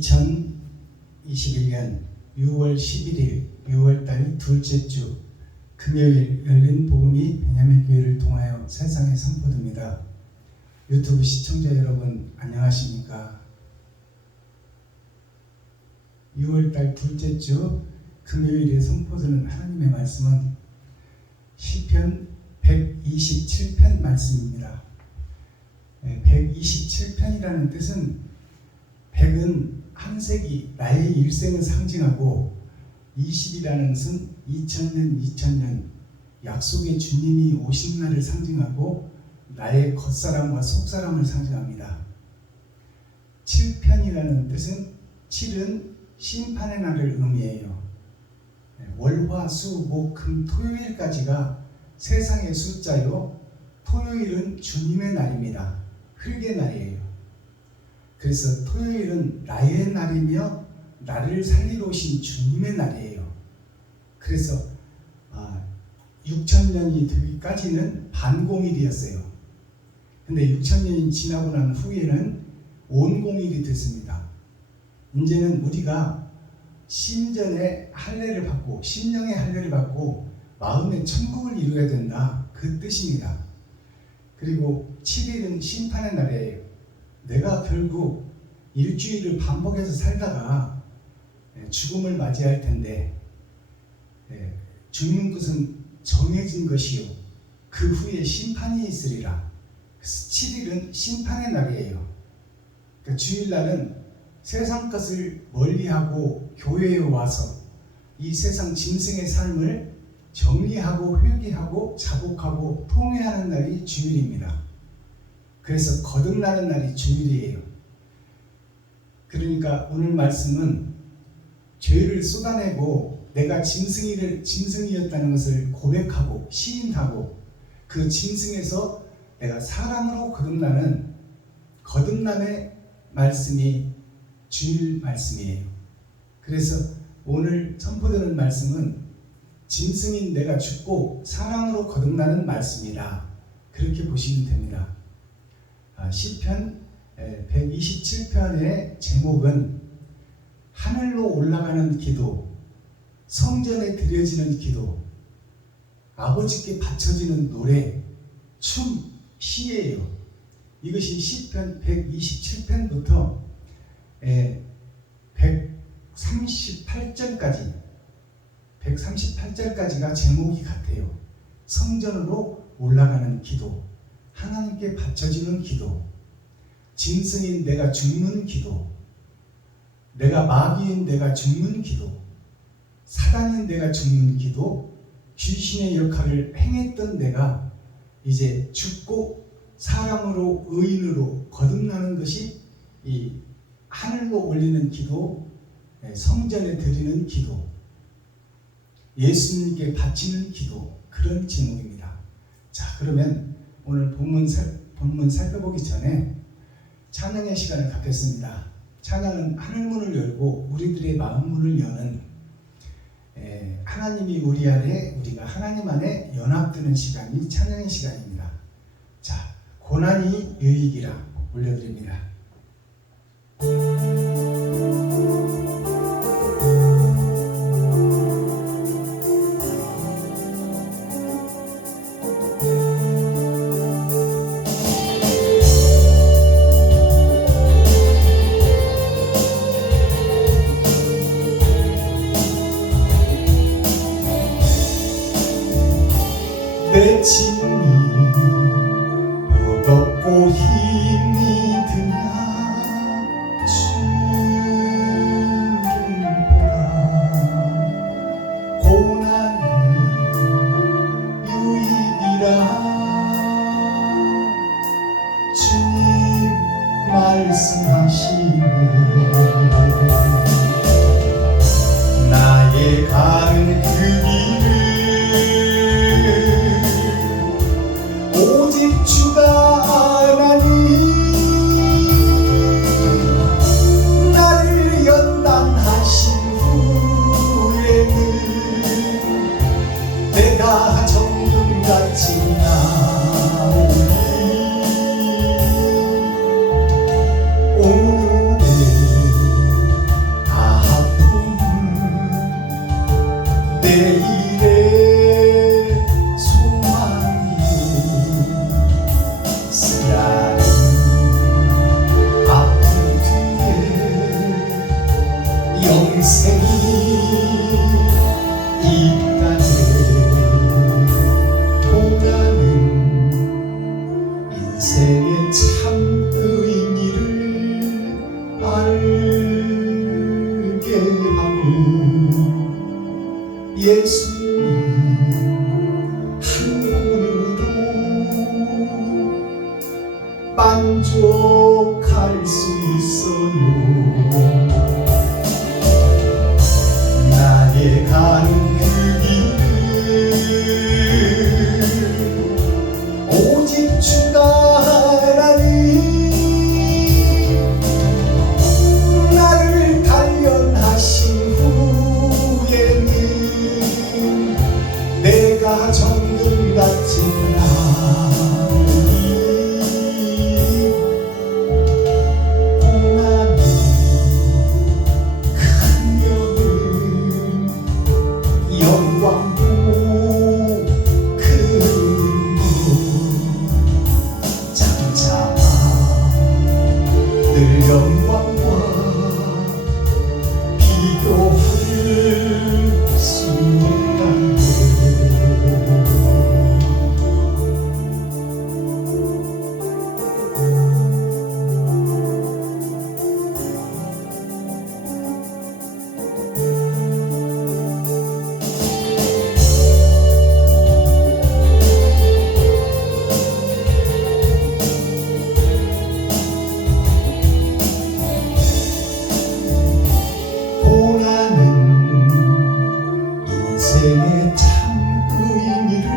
2021년 6월 11일 6월달 둘째 주 금요일 열린 복음이 베냐민 교회를 통하여 세상에 선포됩니다. 유튜브 시청자 여러분 안녕하십니까? 6월달 둘째 주 금요일에 선포되는 하나님의 말씀은 시편 127편 말씀입니다. 127편이라는 뜻은 100은 한 세기 나의 일생을 상징하고 20이라는 것은 2000년 약속의 주님이 오신 날을 상징하고 나의 겉사람과 속사람을 상징합니다. 7편이라는 뜻은 7은 심판의 날을 의미해요. 월, 화, 수, 목, 금, 토요일까지가 세상의 숫자요, 토요일은 주님의 날입니다. 흙의 날이에요. 그래서 토요일은 나의 날이며 나를 살리러 오신 주님의 날이에요. 그래서 6,000년이 되기까지는 반공일이었어요. 근데 6,000년이 지나고 난 후에는 온공일이 됐습니다. 이제는 우리가 심전의 할례를 받고 심령의 할례를 받고 마음의 천국을 이루어야 된다, 그 뜻입니다. 그리고 7일은 심판의 날이에요. 내가 결국 일주일을 반복해서 살다가 죽음을 맞이할 텐데, 죽는 것은 정해진 것이요 그 후에 심판이 있으리라. 그래서 7일은 심판의 날이에요. 그러니까 주일날은 세상 것을 멀리하고 교회에 와서 이 세상 짐승의 삶을 정리하고 회개하고 자복하고 통회하는 날이 주일입니다. 그래서 거듭나는 날이 주일이에요. 그러니까 오늘 말씀은 죄를 쏟아내고 내가 짐승이었다는 것을 고백하고 시인하고 그 짐승에서 내가 사람으로 거듭나는 거듭남의 말씀이 주일 말씀이에요. 그래서 오늘 선포되는 말씀은 짐승인 내가 죽고 사람으로 거듭나는 말씀이다, 그렇게 보시면 됩니다. 시편 127편의 제목은 하늘로 올라가는 기도, 성전에 드려지는 기도, 아버지께 바쳐지는 노래, 춤, 시예요. 이것이 시편 127편부터 138절까지가 제목이 같아요. 성전으로 올라가는 기도, 하나님께 바쳐지는 기도, 짐승인 내가 죽는 기도, 내가 마귀인 내가 죽는 기도, 사단인 내가 죽는 기도, 귀신의 역할을 행했던 내가 이제 죽고 사람으로 의인으로 거듭나는 것이 이 하늘로 올리는 기도, 성전에 드리는 기도, 예수님께 바치는 기도, 그런 제목입니다. 자, 그러면 오늘 본문 살펴보기 전에 찬양의 시간을 갖겠습니다. 찬양은 하늘문을 열고 우리들의 마음문을 여는, 하나님이 우리 안에 우리가 하나님 안에 연합되는 시간이 찬양의 시간입니다. 자, 고난이 유익이라 올려드립니다. 내 짐이 무겁고 힘이 드냐 주를 보라. 고난이 유익이라 주님 말씀하시네. 나의 가는 그 길을 내일의 소망이 쓰라린 아픔 뒤에 영생이 있다네. 보나는 인생의 참 의미를 알게 하고 예수님 한 분으로 만족할 수 있어요. 나의 가는 그 길은 오직 주가 알아니. 나를 단련하신 후에는 내가 정금같이 나오니. 고난이 크면은 영광도 크고 잠잠한 늘 영광과 비교할 수 없다네. 고난은 인생의 참 의미를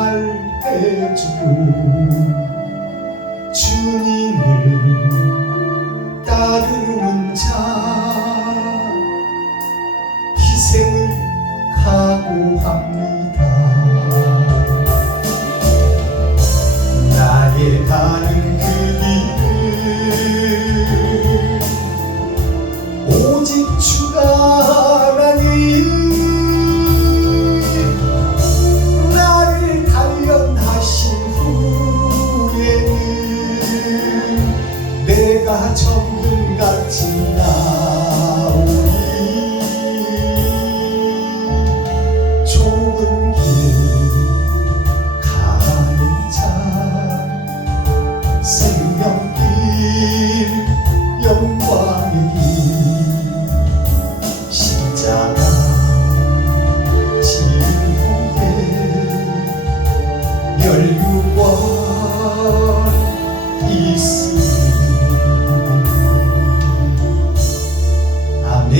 말해주고 주님을 따르는 자 희생을 각오합니다. 나의 가는 그 길은 오직 주가 알아니. 나를 단련하신 후에는 내가 정금같이 나오니. 좁은 길 가는 자 생명길 영광의 길 십자가 지은 후에 멸류관 있으니. 아멘.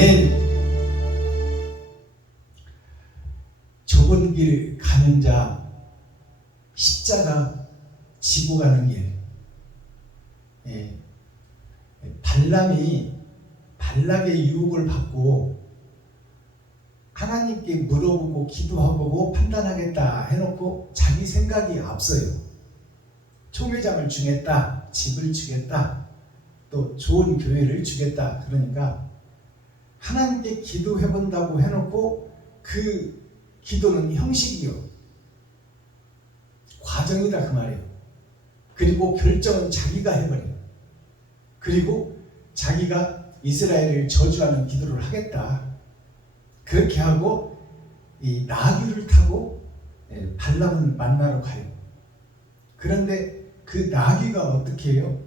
좁은 길 가는 자 십자가 지고 가는 길. 예. 발락의 유혹을 받고 하나님께 물어보고 기도하고 판단하겠다 해놓고 자기 생각이 앞서요. 총회장을 주겠다, 집을 주겠다, 또 좋은 교회를 주겠다. 그러니까 하나님께 기도해본다고 해놓고 그 기도는 형식이요, 과정이다 그 말이에요. 그리고 결정은 자기가 해버려요. 그리고 자기가 이스라엘을 저주하는 기도를 하겠다. 그렇게 하고 이 나귀를 타고 발람을 만나러 가요. 그런데 그 나귀가 어떻게 해요?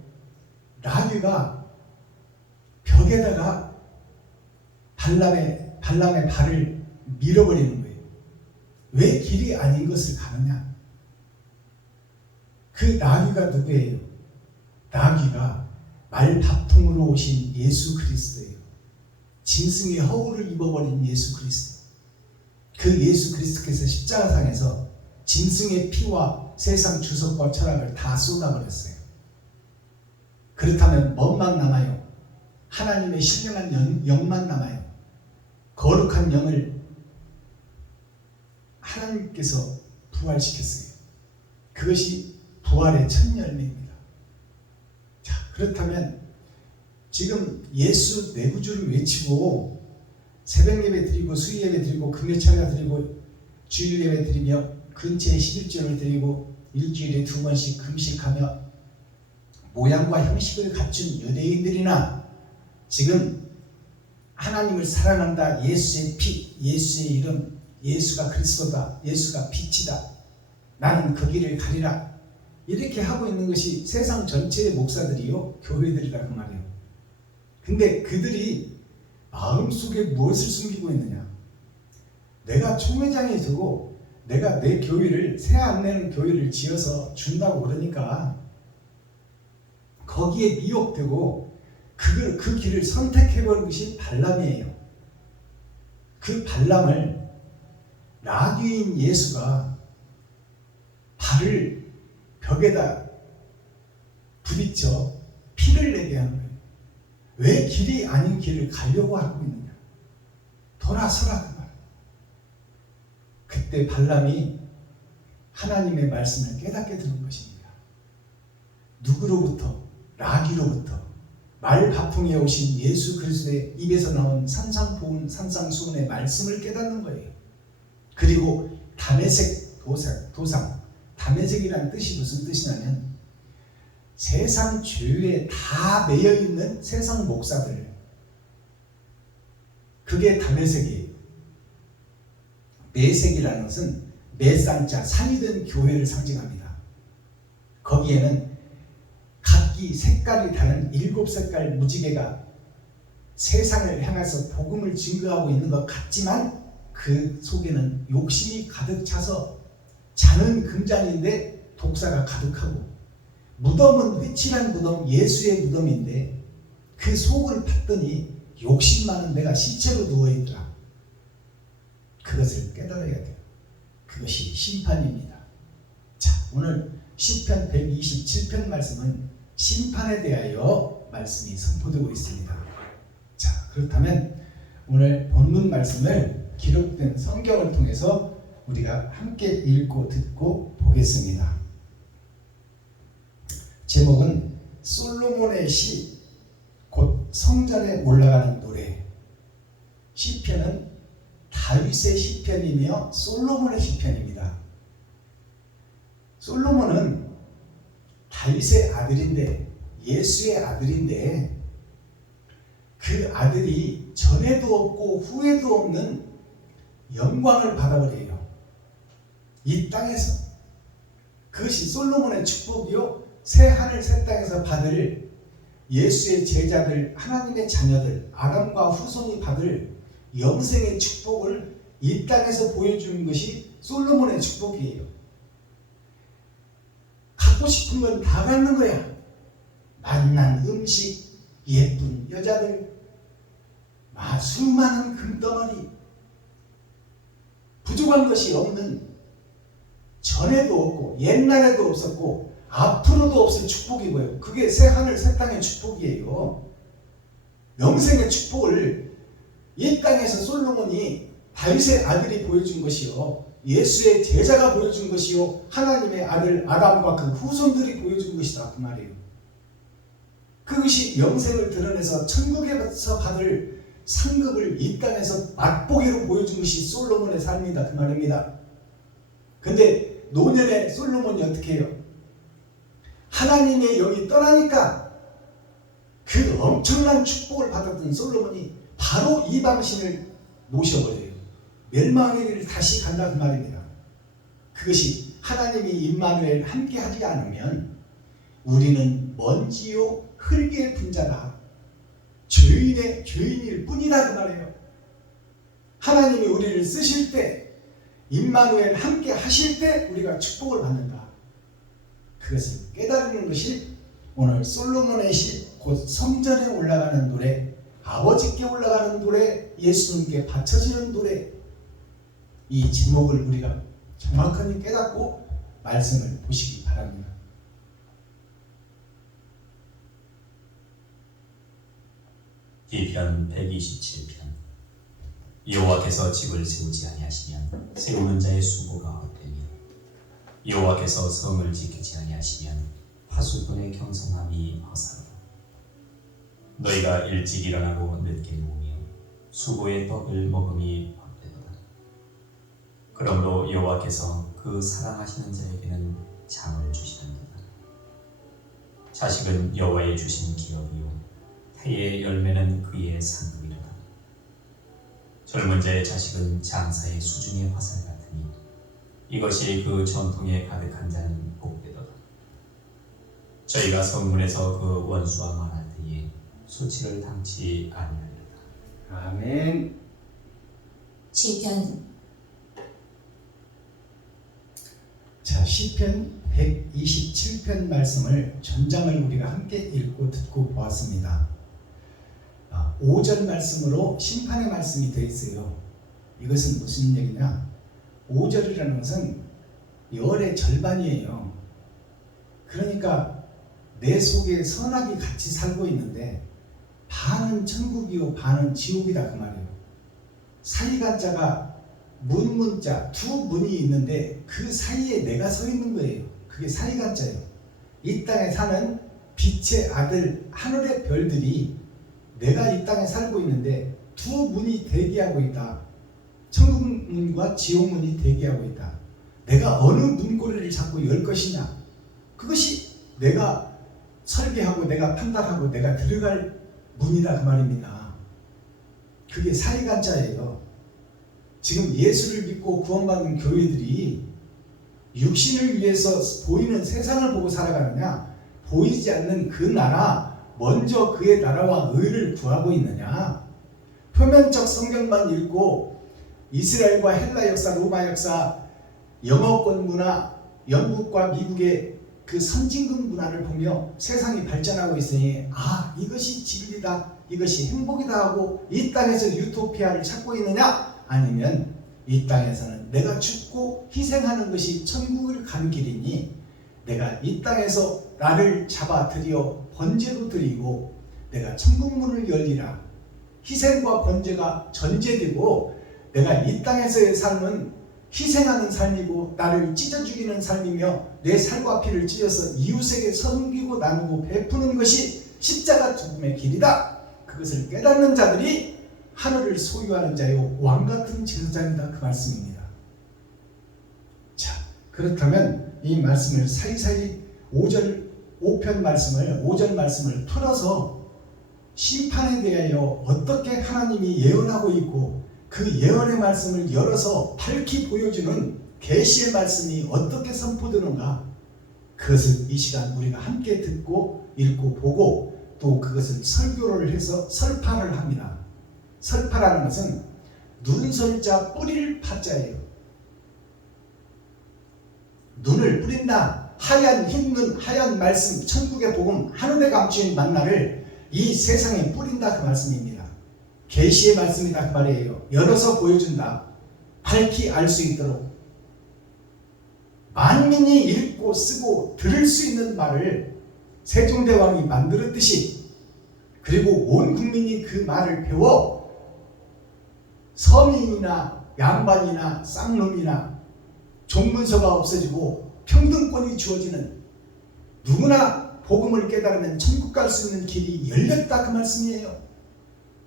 나귀가 벽에다가 발람의 발을 밀어버리는 거예요. 왜 길이 아닌 것을 가느냐? 그 나귀가 누구예요? 나귀가 말밥통으로 오신 예수 그리스도예요. 짐승의 허울을 입어버린 예수 그리스도. 그 예수 그리스도께서 십자가상에서 짐승의 피와 세상 주석과 철학을 다 쏟아버렸어요. 그렇다면 뭐만 남아요? 하나님의 신령한 영만 남아요. 거룩한 영을 하나님께서 부활시켰어요. 그것이 부활의 첫 열매입니다. 자, 그렇다면 지금 예수 내 구주를 외치고 새벽 예배 드리고 수요 예배 드리고 금요 찬양 드리고 주일 예배 드리며 근처에 11조를 드리고 일주일에 2번씩 금식하며 모양과 형식을 갖춘 유대인들이나 지금 하나님을 사랑한다, 예수의 피, 예수의 이름, 예수가 그리스도다, 예수가 빛이다, 나는 그 길을 가리라, 이렇게 하고 있는 것이 세상 전체의 목사들이요 교회들이라 그 말이에요. 근데 그들이 마음속에 무엇을 숨기고 있느냐? 내가 총회장이 되고 내가 내 교회를, 세 안 내는 교회를 지어서 준다고 그러니까 거기에 미혹되고 그 길을 선택해버린 것이 발람이에요. 그 발람을 라귀인 예수가 발을 벽에다 부딪혀 피를 내게 하는 거예요. 왜 길이 아닌 길을 가려고 하고 있느냐? 돌아서라 그 말. 그때 발람이 하나님의 말씀을 깨닫게 되는 것입니다. 누구로부터? 라귀로부터. 말바풍에 오신 예수 그리스도의 입에서 나온 산상보훈 산상수훈의 말씀을 깨닫는 거예요. 그리고 다메섹 도상, 다메섹이라는 뜻이 무슨 뜻이냐면 세상 죄에 다 매여있는 세상 목사들, 그게 다메섹이에요. 메섹이라는 것은 메쌍자, 산이 된 교회를 상징합니다. 거기에는 각기 색깔이 다른 7색깔 무지개가 세상을 향해서 복음을 증거하고 있는 것 같지만 그 속에는 욕심이 가득 차서 잔은 금잔인데 독사가 가득하고, 무덤은 회칠한 무덤, 예수의 무덤인데 그 속을 봤더니 욕심 많은 데가 시체로 누워있더라. 그것을 깨달아야 돼요. 그것이 심판입니다. 자, 오늘 시편 127편 말씀은 심판에 대하여 말씀이 선포되고 있습니다. 자, 그렇다면 오늘 본문 말씀을 기록된 성경을 통해서 우리가 함께 읽고 듣고 보겠습니다. 제목은 솔로몬의 시, 곧 성전에 올라가는 노래. 시편은 다윗의 시편이며 솔로몬의 시편입니다. 솔로몬은 다윗의 아들인데, 예수의 아들인데, 그 아들이 전에도 없고 후에도 없는 영광을 받아버려요. 이 땅에서. 그것이 솔로몬의 축복이요, 새 하늘 새 땅에서 받을 예수의 제자들, 하나님의 자녀들, 아담과 후손이 받을 영생의 축복을 이 땅에서 보여주는 것이 솔로몬의 축복이에요. 갖고 싶은 건 다 갖는 거야. 맛난 음식, 예쁜 여자들, 수많은 금덩어리, 부족한 것이 없는, 전에도 없고 옛날에도 없었고 앞으로도 없을 축복이고요. 그게 새 하늘 새 땅의 축복이에요. 영생의 축복을 이 땅에서 솔로몬이 다윗의 아들이 보여준 것이요, 예수의 제자가 보여준 것이요, 하나님의 아들 아담과 그 후손들이 보여준 것이다 그 말이에요. 그것이 영생을 드러내서 천국에서 받을 상급을 이 땅에서 맛보기로 보여준 것이 솔로몬의 삶이다 그 말입니다. 근데 노년의 솔로몬이 어떻게 해요? 하나님의 영이 떠나니까 그 엄청난 축복을 받았던 솔로몬이 바로 이방신을 모셔버려요. 멸망의 길을 다시 간다 그 말입니다. 그것이 하나님이 임마누엘 함께 하지 않으면 우리는 먼지요 흙의 분자다, 죄인일 뿐이다 그 말이에요. 하나님이 우리를 쓰실 때, 임마누엘 함께 하실 때 우리가 축복을 받는다. 그것을 깨달는 것이 오늘 솔로몬의 시, 곧 성전에 올라가는 노래, 아버지께 올라가는 노래, 예수님께 바쳐지는 노래, 이 제목을 우리가 정확하게 깨닫고 말씀을 보시기 바랍니다. 시편 127편. 여호와께서 집을 세우지 아니하시면 세우는 자의 수고가 헛되며, 여호와께서 성을 지키지 아니하시면 파수꾼의 경성함이 허사로다. 너희가 일찍 일어나고 늦게 누우며 수고의 떡을 먹음이 법되도다. 그러므로 여호와께서 그 사랑하시는 자에게는 장을 주시는도다. 자식은 여호와의 주신 기업이요 태의 열매는 그의 상급이로다. 젊은 자의 자식은 장사의 수중의 화살 같으니 이것이 그 전통에 가득한 자는 복되도다. 저희가 성문에서 그 원수와 말할 때에 수치를 당치 아니하리로다. 아멘. 시편 자, 시편 127편 말씀을 전장을 우리가 함께 읽고 듣고 보았습니다. 5절 말씀으로 심판의 말씀이 되어 있어요. 이것은 무슨 얘기냐? 5절이라는 것은 열의 절반이에요. 그러니까 내 속에 선악이 같이 살고 있는데 반은 천국이요 반은 지옥이다 그 말이에요. 사이간자가 문자 두 문이 있는데 그 사이에 내가 서 있는 거예요. 그게 사이간자예요. 이 땅에 사는 빛의 아들 하늘의 별들이 내가 이 땅에 살고 있는데 두 문이 대기하고 있다. 천국문과 지옥문이 대기하고 있다. 내가 어느 문고리를 잡고 열 것이냐, 그것이 내가 설계하고 내가 판단하고 내가 들어갈 문이다 그 말입니다. 그게 사이간자예요. 지금 예수를 믿고 구원받는 교회들이 육신을 위해서 보이는 세상을 보고 살아가느냐, 보이지 않는 그 나라, 먼저 그의 나라와 의를 구하고 있느냐, 표면적 성경만 읽고 이스라엘과 헬라 역사, 로마 역사, 영어권 문화, 영국과 미국의 그 선진국 문화를 보며 세상이 발전하고 있으니 이것이 진리다, 이것이 행복이다 하고 이 땅에서 유토피아를 찾고 있느냐, 아니면 이 땅에서는 내가 죽고 희생하는 것이 천국을 가는 길이니 내가 이 땅에서 나를 잡아들여 번제로 드리고 내가 천국문을 열리라, 희생과 번제가 전제되고 내가 이 땅에서의 삶은 희생하는 삶이고 나를 찢어 죽이는 삶이며 내 살과 피를 찢어서 이웃에게 섬기고 나누고 베푸는 것이 십자가 죽음의 길이다. 그것을 깨닫는 자들이 하늘을 소유하는 자요 왕같은 제사장이다 그 말씀입니다. 자, 그렇다면 이 말씀을 사이사이 5편 말씀을 풀어서 심판에 대하여 어떻게 하나님이 예언하고 있고 그 예언의 말씀을 열어서 밝히 보여주는 계시의 말씀이 어떻게 선포되는가, 그것을 이 시간 우리가 함께 듣고 읽고 보고 또 그것을 설교를 해서 설파를 합니다. 설파라는 것은 눈설자 뿌릴 파자예요. 눈을 뿌린다. 하얀 흰눈, 하얀 말씀, 천국의 복음, 하늘에 감추인 만나를 이 세상에 뿌린다 그 말씀입니다. 계시의 말씀이다 그 말이에요. 열어서 보여준다. 밝히 알 수 있도록 만민이 읽고 쓰고 들을 수 있는 말을 세종대왕이 만들었듯이, 그리고 온 국민이 그 말을 배워 서민이나 양반이나 쌍놈이나 종문서가 없어지고 평등권이 주어지는, 누구나 복음을 깨달으면 천국 갈 수 있는 길이 열렸다 그 말씀이에요.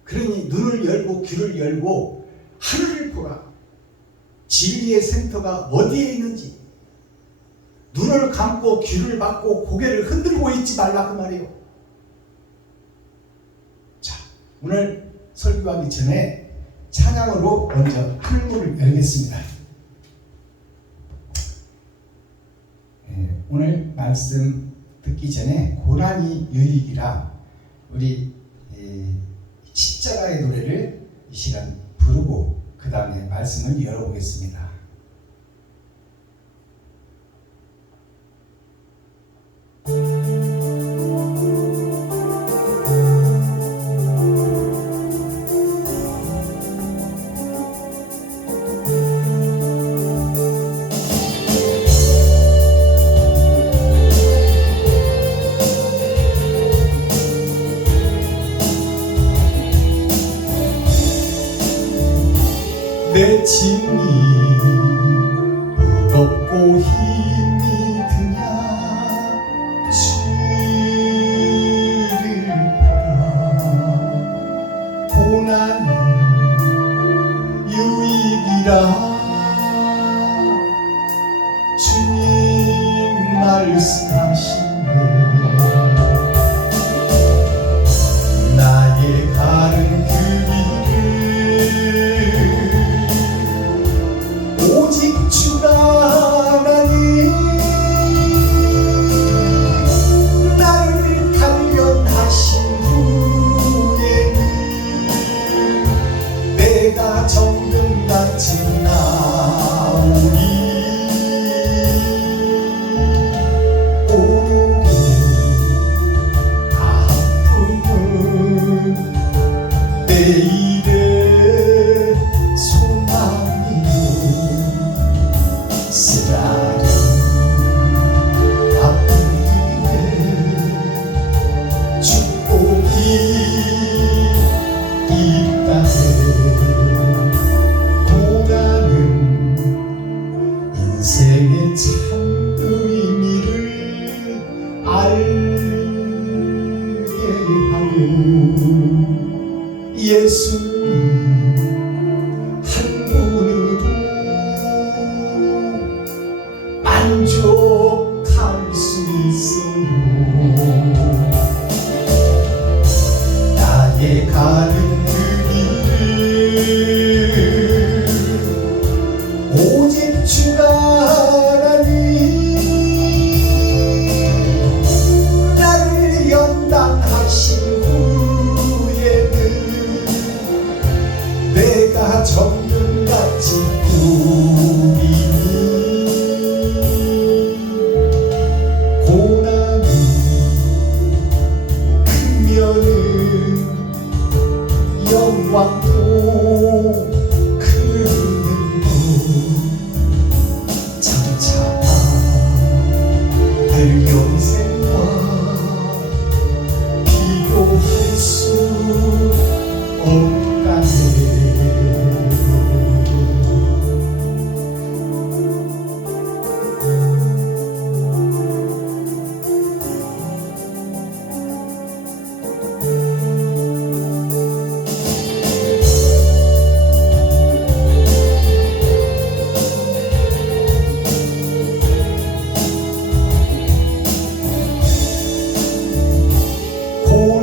그러니 눈을 열고 귀를 열고 하늘을 보라. 진리의 센터가 어디에 있는지, 눈을 감고 귀를 막고 고개를 흔들고 있지 말라 그 말이에요. 자, 오늘 설교하기 전에 찬양으로 먼저 하늘문을 열겠습니다. 오늘 말씀 듣기 전에 고난이 유익이라 우리 십자가의 노래를 이 시간 부르고 그 다음에 말씀을 열어보겠습니다. 내 짐이 무겁고 힘이 드냐, 주를 보라. 고난을 주님 말씀하시네. 나의 가는 그 길을 오직 주가 하나니 나를 단련하신 후에는 내가 정금같이 나오리. 오늘의 아픔은 내일의 소망이요. 쓰라린 아픈 길에 축복이 있다네. 고난은 인생의 참 의미를 알게 하고 예수님 한 분으로 만족할 수 있어요. 나의 가는 그 길을 오직 주가 하나니 나를 연단하신 후에는 내가 정금같이 뿌리니. 고난이 크면은 영광도 크는 것. 장차 늘 영생과 비교할 수 없다네.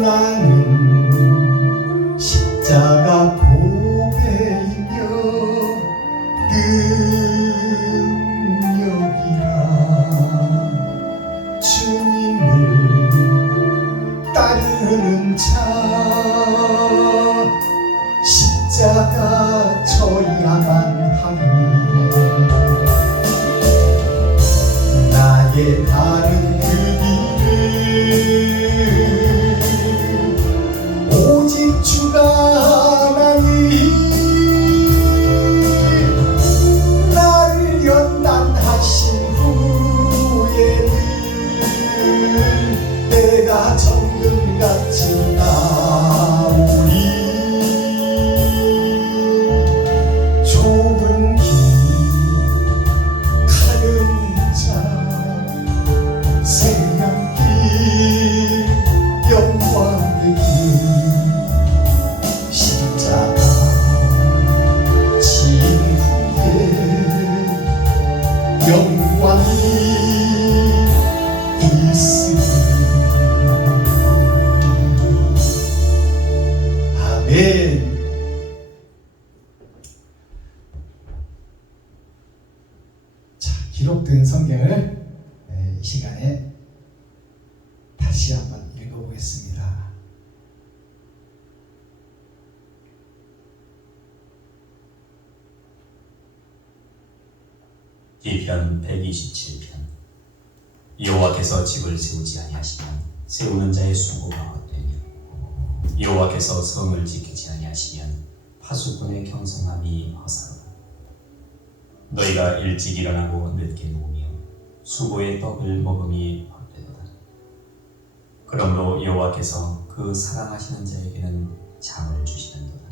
고난은 십자가 보배이며 능력이라. 주님을 따르는 자 십자가 져야만 하니. 나의 가는 그 길을 오직 주가 하나니 나를 연단하신 후에는 내가 정금같이 나오리. 좁은 길 가는 자 생명길 영광의 길 십자가 진 후에 영광이 있으리. 아멘. 자, 기록된 성경을 이 시간에 다시 한번 읽어보겠습니다. 시편 127편. 여호와께서 집을 세우지 아니하시면 세우는 자의 수고가 헛되며 여호와께서 성을 지키지 아니하시면 파수꾼의 경성함이 허사로다. 너희가 일찍 일어나고 늦게 누우며 수고의 떡을 먹음이 헛되도다. 그러므로 여호와께서 그 사랑하시는 자에게는 잠을 주시는도다.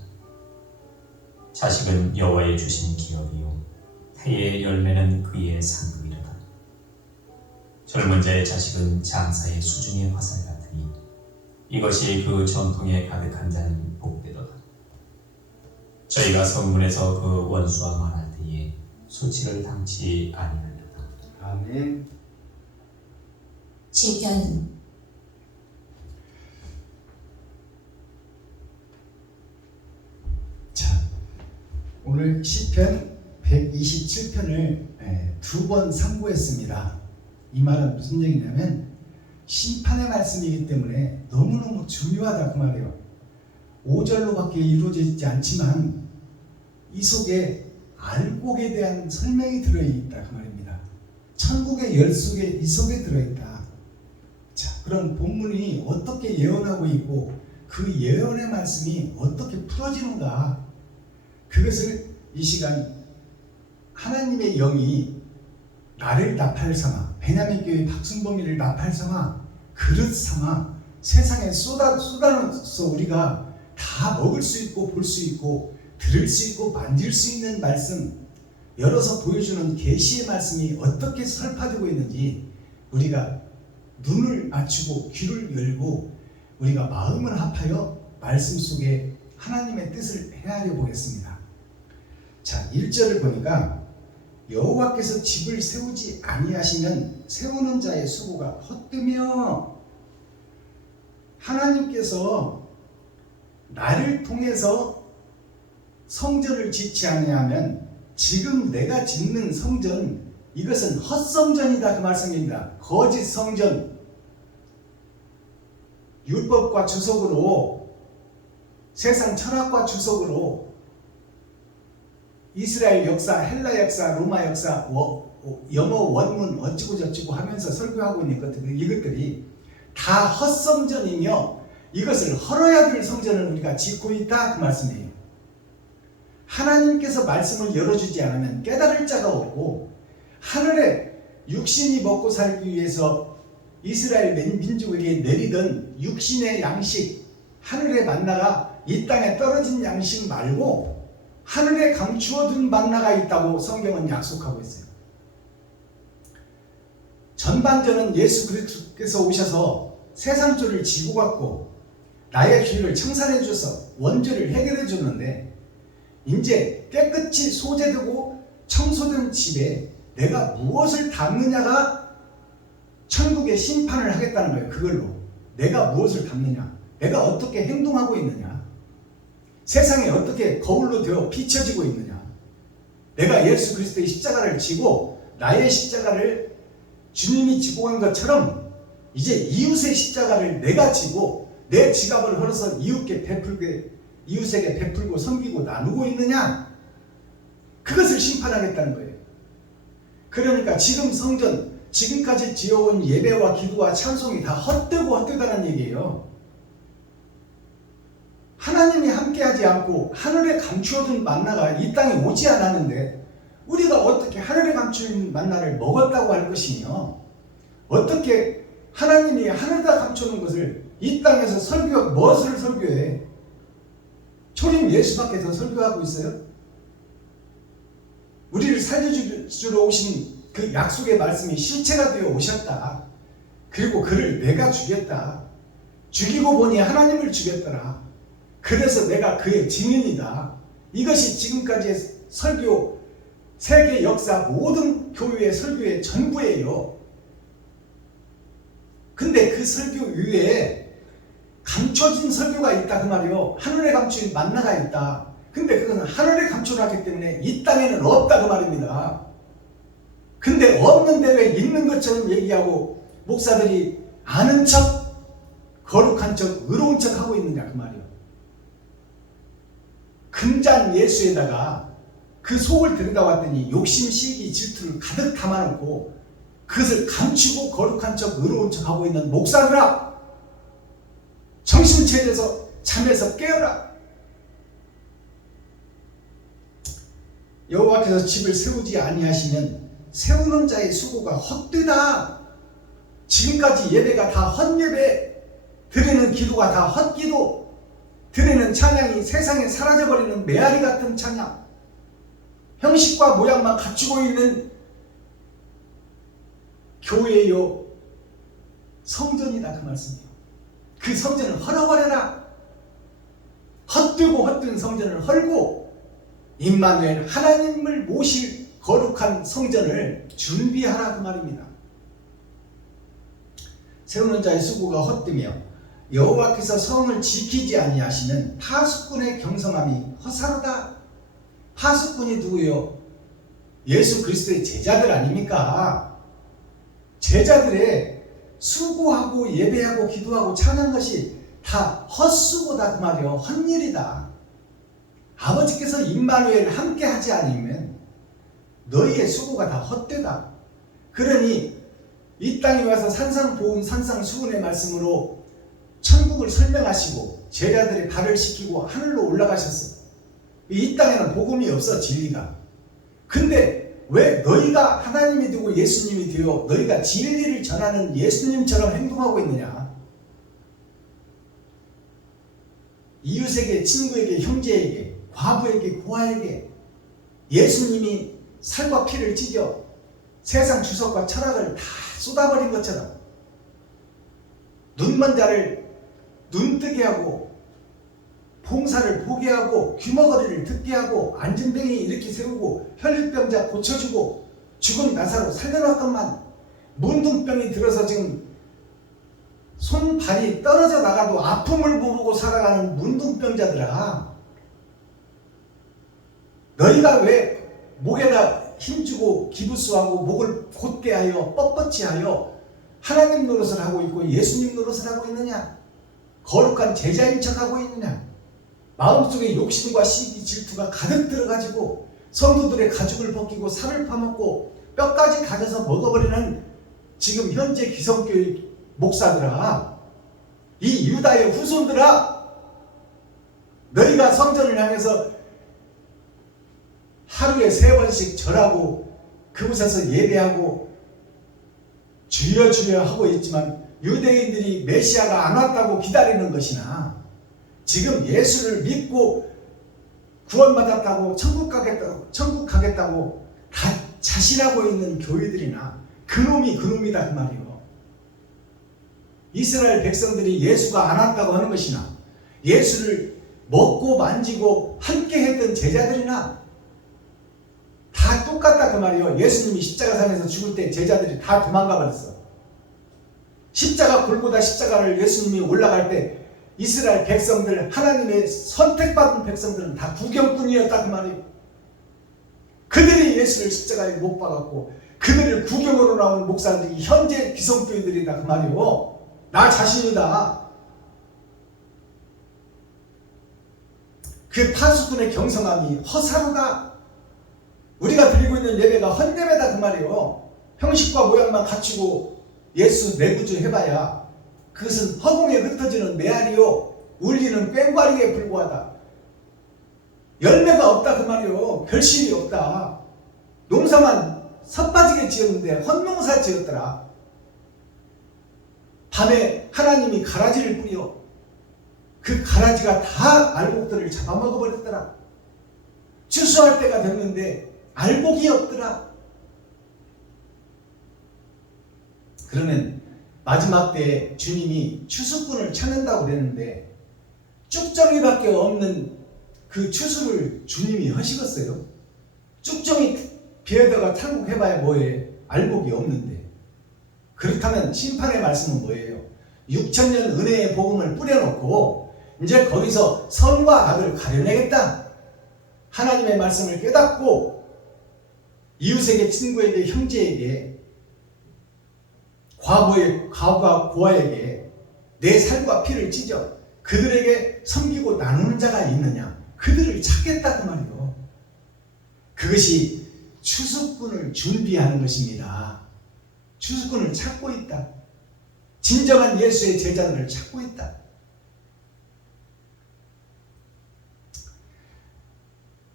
자식은 여호와의 주신 기업이요 태의 열매는 그의 상급이로다. 젊은 자의 자식은 장사의 수중의 화살 같으니 이것이 그 전통에 가득한 자는 복되도다. 저희가 성문에서 그 원수와 말할 수치를 당치 아니하리로다. 아멘. 시편 자, 오늘 시편 127편을 두 번 상고했습니다. 이 말은 무슨 얘기냐면 심판의 말씀이기 때문에 너무너무 중요하다 그 말이에요. 5절로밖에 이루어져 있지 않지만 이 속에 알곡에 대한 설명이 들어있다 그 말입니다. 천국의 열 속에 이 속에 들어있다. 자, 그럼 본문이 어떻게 예언하고 있고 그 예언의 말씀이 어떻게 풀어지는가, 그것을 이 시간 하나님의 영이 나를 나팔 삼아, 베냐민 교회 박순범이를 나팔 삼아 그릇 삼아 세상에 쏟아놓아서 우리가 다 먹을 수 있고 볼 수 있고 들을 수 있고 만질 수 있는 말씀, 열어서 보여주는 계시의 말씀이 어떻게 설파되고 있는지 우리가 눈을 맞추고 귀를 열고 우리가 마음을 합하여 말씀 속에 하나님의 뜻을 헤아려 보겠습니다. 자, 1절을 보니까 여호와께서 집을 세우지 아니하시면 세우는 자의 수고가 헛되며, 하나님께서 나를 통해서 성전을 짓지 아니하면 지금 내가 짓는 성전, 이것은 헛성전이다 그 말씀입니다. 거짓 성전, 율법과 주석으로, 세상 철학과 주석으로 이스라엘 역사, 헬라 역사, 로마 역사, 영어 원문 어찌고 저찌고 하면서 설교하고 있는 이것들이 다 헛성전이며 이것을 헐어야 될 성전을 우리가 짓고 있다 그 말씀이에요. 하나님께서 말씀을 열어주지 않으면 깨달을 자가 없고, 하늘에 육신이 먹고 살기 위해서 이스라엘 민족에게 내리던 육신의 양식, 하늘의 만나가 이 땅에 떨어진 양식 말고 하늘에 감추어둔 만나가 있다고 성경은 약속하고 있어요. 전반전은 예수 그리스도께서 오셔서 세상 죄를 지고 갔고 나의 죄를 청산해 주셔서 원죄를 해결해 줬는데, 이제 깨끗이 소재되고 청소된 집에 내가 무엇을 담느냐가 천국의 심판을 하겠다는 거예요. 그걸로 내가 무엇을 담느냐, 내가 어떻게 행동하고 있느냐, 세상에 어떻게 거울로 되어 비춰지고 있느냐, 내가 예수 그리스도의 십자가를 지고 나의 십자가를 주님이 지고 간 것처럼 이제 이웃의 십자가를 내가 지고 내 지갑을 헐어서 이웃에게 베풀고 섬기고 나누고 있느냐, 그것을 심판하겠다는 거예요. 그러니까 지금 성전, 지금까지 지어온 예배와 기도와 찬송이 다 헛되고 헛되다는 얘기예요. 하나님이 함께하지 않고 하늘에 감추어둔 만나가 이 땅에 오지 않았는데 우리가 어떻게 하늘에 감추어둔 만나를 먹었다고 할 것이며, 어떻게 하나님이 하늘에다 감춰놓은 것을 이 땅에서 무엇을 설교해? 초림 예수밖에 더 설교하고 있어요? 우리를 살려주러 오신 그 약속의 말씀이 실체가 되어 오셨다. 그리고 그를 내가 주겠다. 죽이고 보니 하나님을 주겠더라. 그래서 내가 그의 증인이다. 이것이 지금까지의 설교, 세계 역사 모든 교회의 설교의 전부예요. 근데 그 설교 위에 감춰진 설교가 있다 그 말이요. 하늘에 감춰진 만나가 있다. 근데 그것은 하늘에 감춰놨기 때문에 이 땅에는 없다 그 말입니다. 근데 없는데 왜 있는 것처럼 얘기하고 목사들이 아는 척, 거룩한 척, 의로운 척 하고 있느냐 그 말이요. 금잔 예수에다가 그 속을 들여다봤더니 욕심, 시기, 질투를 가득 담아놓고 그것을 감추고 거룩한 척, 의로운 척 하고 있는 목사들아, 정신 차려서 잠에서 깨어라. 여호와께서 집을 세우지 아니하시면 세우는 자의 수고가 헛되다. 지금까지 예배가 다 헛예배, 드리는 기도가 다 헛기도, 드리는 찬양이 세상에 사라져버리는 메아리 같은 찬양, 형식과 모양만 갖추고 있는 교회요 성전이다 그 말씀이에요. 그 성전을 헐어버려라. 헛되고 헛된 성전을 헐고 임마누엘 하나님을 모실 거룩한 성전을 준비하라 그 말입니다. 세우는 자의 수고가 헛되며 여호와께서 성을 지키지 아니하시면 파수꾼의 경성함이 허사로다. 파수꾼이 누구요? 예수 그리스도의 제자들 아닙니까? 제자들의 수고하고 예배하고 기도하고 찬양한 것이 다 헛수고다 그 말이요. 헛일이다. 아버지께서 임마누엘 함께 하지 않으면 너희의 수고가 다 헛되다. 그러니 이 땅에 와서 산상보훈 산상수훈의 말씀으로 천국을 설명하시고 제자들의 발을 씻기고 하늘로 올라가셨어요. 이 땅에는 복음이 없어, 진리가. 근데 왜 너희가 하나님이 되고 예수님이 되어 너희가 진리를 전하는 예수님처럼 행동하고 있느냐? 이웃에게, 친구에게, 형제에게, 과부에게, 고아에게 예수님이 살과 피를 찢어 세상 주석과 철학을 다 쏟아버린 것처럼 눈먼 자를 눈뜨게 하고 봉사를 보게 하고 귀머거리를 듣게 하고 안진뱅이 이렇게 세우고 혈류병자 고쳐주고 죽은 나사로 살려놨건만 문둥병이 들어서 지금 손발이 떨어져 나가도 아픔을 모르고 살아가는 문둥병자들아, 너희가 왜 목에다 힘주고 기부수하고 목을 곧게 하여 뻣뻣이 하여 하나님 노릇을 하고 있고 예수님 노릇을 하고 있느냐? 거룩한 제자인 척하고 있느냐? 마음속에 욕심과 시기 질투가 가득 들어가지고 성도들의 가죽을 벗기고 살을 파먹고 뼈까지 가져서 먹어버리는 지금 현재 기성교회 목사들아, 이 유다의 후손들아, 너희가 성전을 향해서 하루에 3번씩 절하고 그곳에서 예배하고 주여 주여 하고 있지만 유대인들이 메시아가 안 왔다고 기다리는 것이나 지금 예수를 믿고 구원받았다고 천국 가겠다고 다 자신하고 있는 교회들이나 그놈이 그놈이다 그 말이요. 이스라엘 백성들이 예수가 안 왔다고 하는 것이나 예수를 먹고 만지고 함께 했던 제자들이나 다 똑같다 그 말이요. 예수님이 십자가상에서 죽을 때 제자들이 다 도망가 버렸어. 십자가 골고다 십자가를 예수님이 올라갈 때 이스라엘 백성들, 하나님의 선택받은 백성들은 다 구경꾼이었다 그 말이에요. 그들이 예수를 십자가에 못 박았고 그들을 구경으로 나온 목사들이 현재 기성교회들이다 그 말이에요. 나 자신이다. 그 파수꾼의 경성함이 허사로다. 우리가 드리고 있는 예배가 헛예배다 그 말이에요. 형식과 모양만 갖추고 예수 내구주 해봐야 그것은 허공에 흩어지는 메아리요 울리는 꽹과리에 불과하다. 열매가 없다 그 말이에요. 결실이 없다. 농사만 섣빠지게 지었는데 헛농사 지었더라. 밤에 하나님이 가라지를 뿌려 그 가라지가 다 알곡들을 잡아먹어버렸더라. 추수할 때가 됐는데 알곡이 없더라. 그러면 마지막 때 주님이 추수꾼을 찾는다고 그랬는데 쭉정이밖에 없는 그 추수를 주님이 하시겠어요? 쭉정이 비에다가 탈곡해봐야 뭐예요? 알곡이 없는데. 그렇다면 심판의 말씀은 뭐예요? 6,000년 은혜의 복음을 뿌려놓고 이제 거기서 선과 악을 가려내겠다. 하나님의 말씀을 깨닫고 이웃에게, 친구에게, 형제에게, 과부와 고아에게 내 살과 피를 찢어 그들에게 섬기고 나누는 자가 있느냐? 그들을 찾겠다 그 말이요. 그것이 추수꾼을 준비하는 것입니다. 추수꾼을 찾고 있다. 진정한 예수의 제자들을 찾고 있다.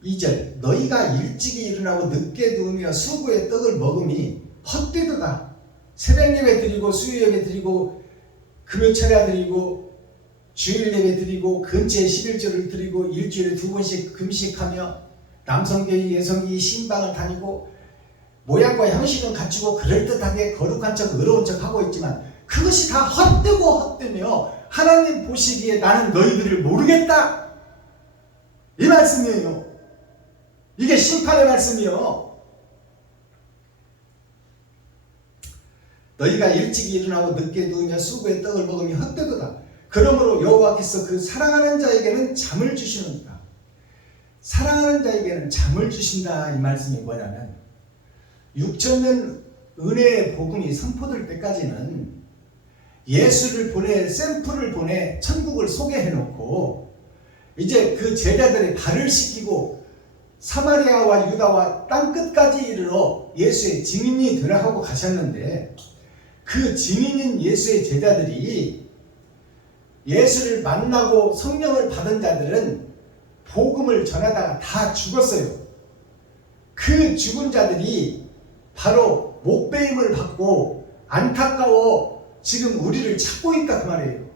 2절 너희가 일찍이 일어나고 늦게 누우며 수고의 떡을 먹음이 헛되도다. 새벽 예배 드리고 수요 예배 드리고 금요 철야 드리고 주일 예배 드리고 근처에 11조를 드리고 일주일에 2번씩 금식하며 남성교회 여성교회 신방을 다니고 모양과 형식은 갖추고 그럴듯하게 거룩한 척 의로운 척 하고 있지만 그것이 다 헛되고 헛되며 하나님 보시기에 나는 너희들을 모르겠다 이 말씀이에요. 이게 심판의 말씀이요. 너희가 일찍 일어나고 늦게 누우며 수고의 떡을 먹으며 헛되도다. 그러므로 여호와께서 그 사랑하는 자에게는 잠을 주시느니라. 사랑하는 자에게는 잠을 주신다. 이 말씀이 뭐냐면 6,000년 은혜의 복음이 선포될 때까지는 예수를 보내, 샘플을 보내 천국을 소개해 놓고 이제 그 제자들의 발을 씻기고 사마리아와 유다와 땅끝까지 이르러 예수의 증인이 되라 하고 가셨는데, 그 증인인 예수의 제자들이 예수를 만나고 성령을 받은 자들은 복음을 전하다가 다 죽었어요. 그 죽은 자들이 바로 목배임을 받고 안타까워 지금 우리를 찾고 있다 그 말이에요.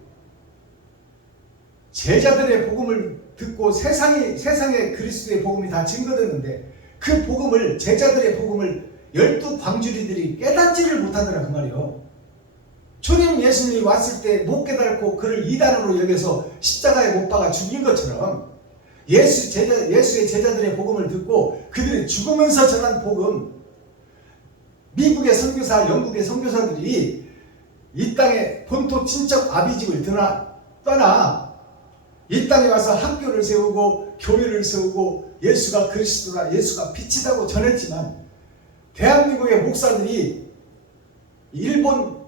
제자들의 복음을 듣고 세상에 그리스도의 복음이 다 증거됐는데 그 복음을, 제자들의 복음을 12광주리들이 깨닫지를 못하더라 그 말이에요. 초림 예수님이 왔을 때 못 깨닫고 그를 이단으로 여겨서 십자가에 못 박아 죽인 것처럼 예수의 제자들의 복음을 듣고 그들이 죽으면서 전한 복음, 미국의 선교사, 영국의 선교사들이 이 땅에 본토 친척 아비집을 떠나 이 땅에 와서 학교를 세우고 교회를 세우고 예수가 그리스도다, 예수가 빛이라고 전했지만 대한민국의 목사들이 일본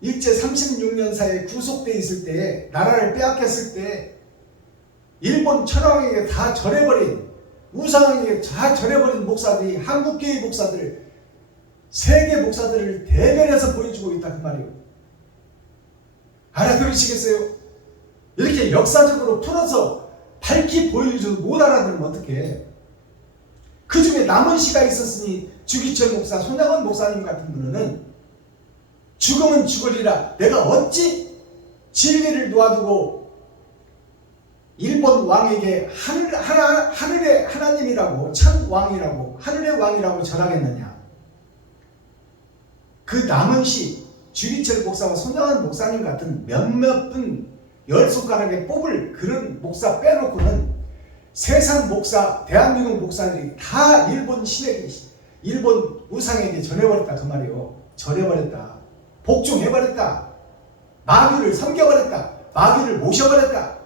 일제 36년사에 구속되어 있을 때, 나라를 빼앗겼을 때 일본 천황에게 다 절해버린, 우상에게 다 절해버린 목사들이 한국교회 목사들, 세계 목사들을 대변해서 보여주고 있다 그 말이에요. 알아들으시겠어요? 이렇게 역사적으로 풀어서 밝히 보여줘도 못 알아들으면 어떡해. 그 중에 남은 시가 있었으니 주기철 목사, 손양원 목사님 같은 분은 죽으면 죽으리라, 내가 어찌 진리를 놓아두고 일본 왕에게 하늘의 하나님이라고, 참 왕이라고, 하늘의 왕이라고 전하겠느냐. 그 남은 시, 주기철 목사와 손양원 목사님 같은 몇몇 분 10손가락에 뽑을 그런 목사 빼놓고는 세상 목사, 대한민국 목사들이 다 일본 신에게, 일본 우상에게 전해버렸다 그 말이에요. 절해버렸다. 복종해버렸다. 마귀를 섬겨버렸다. 마귀를 모셔버렸다.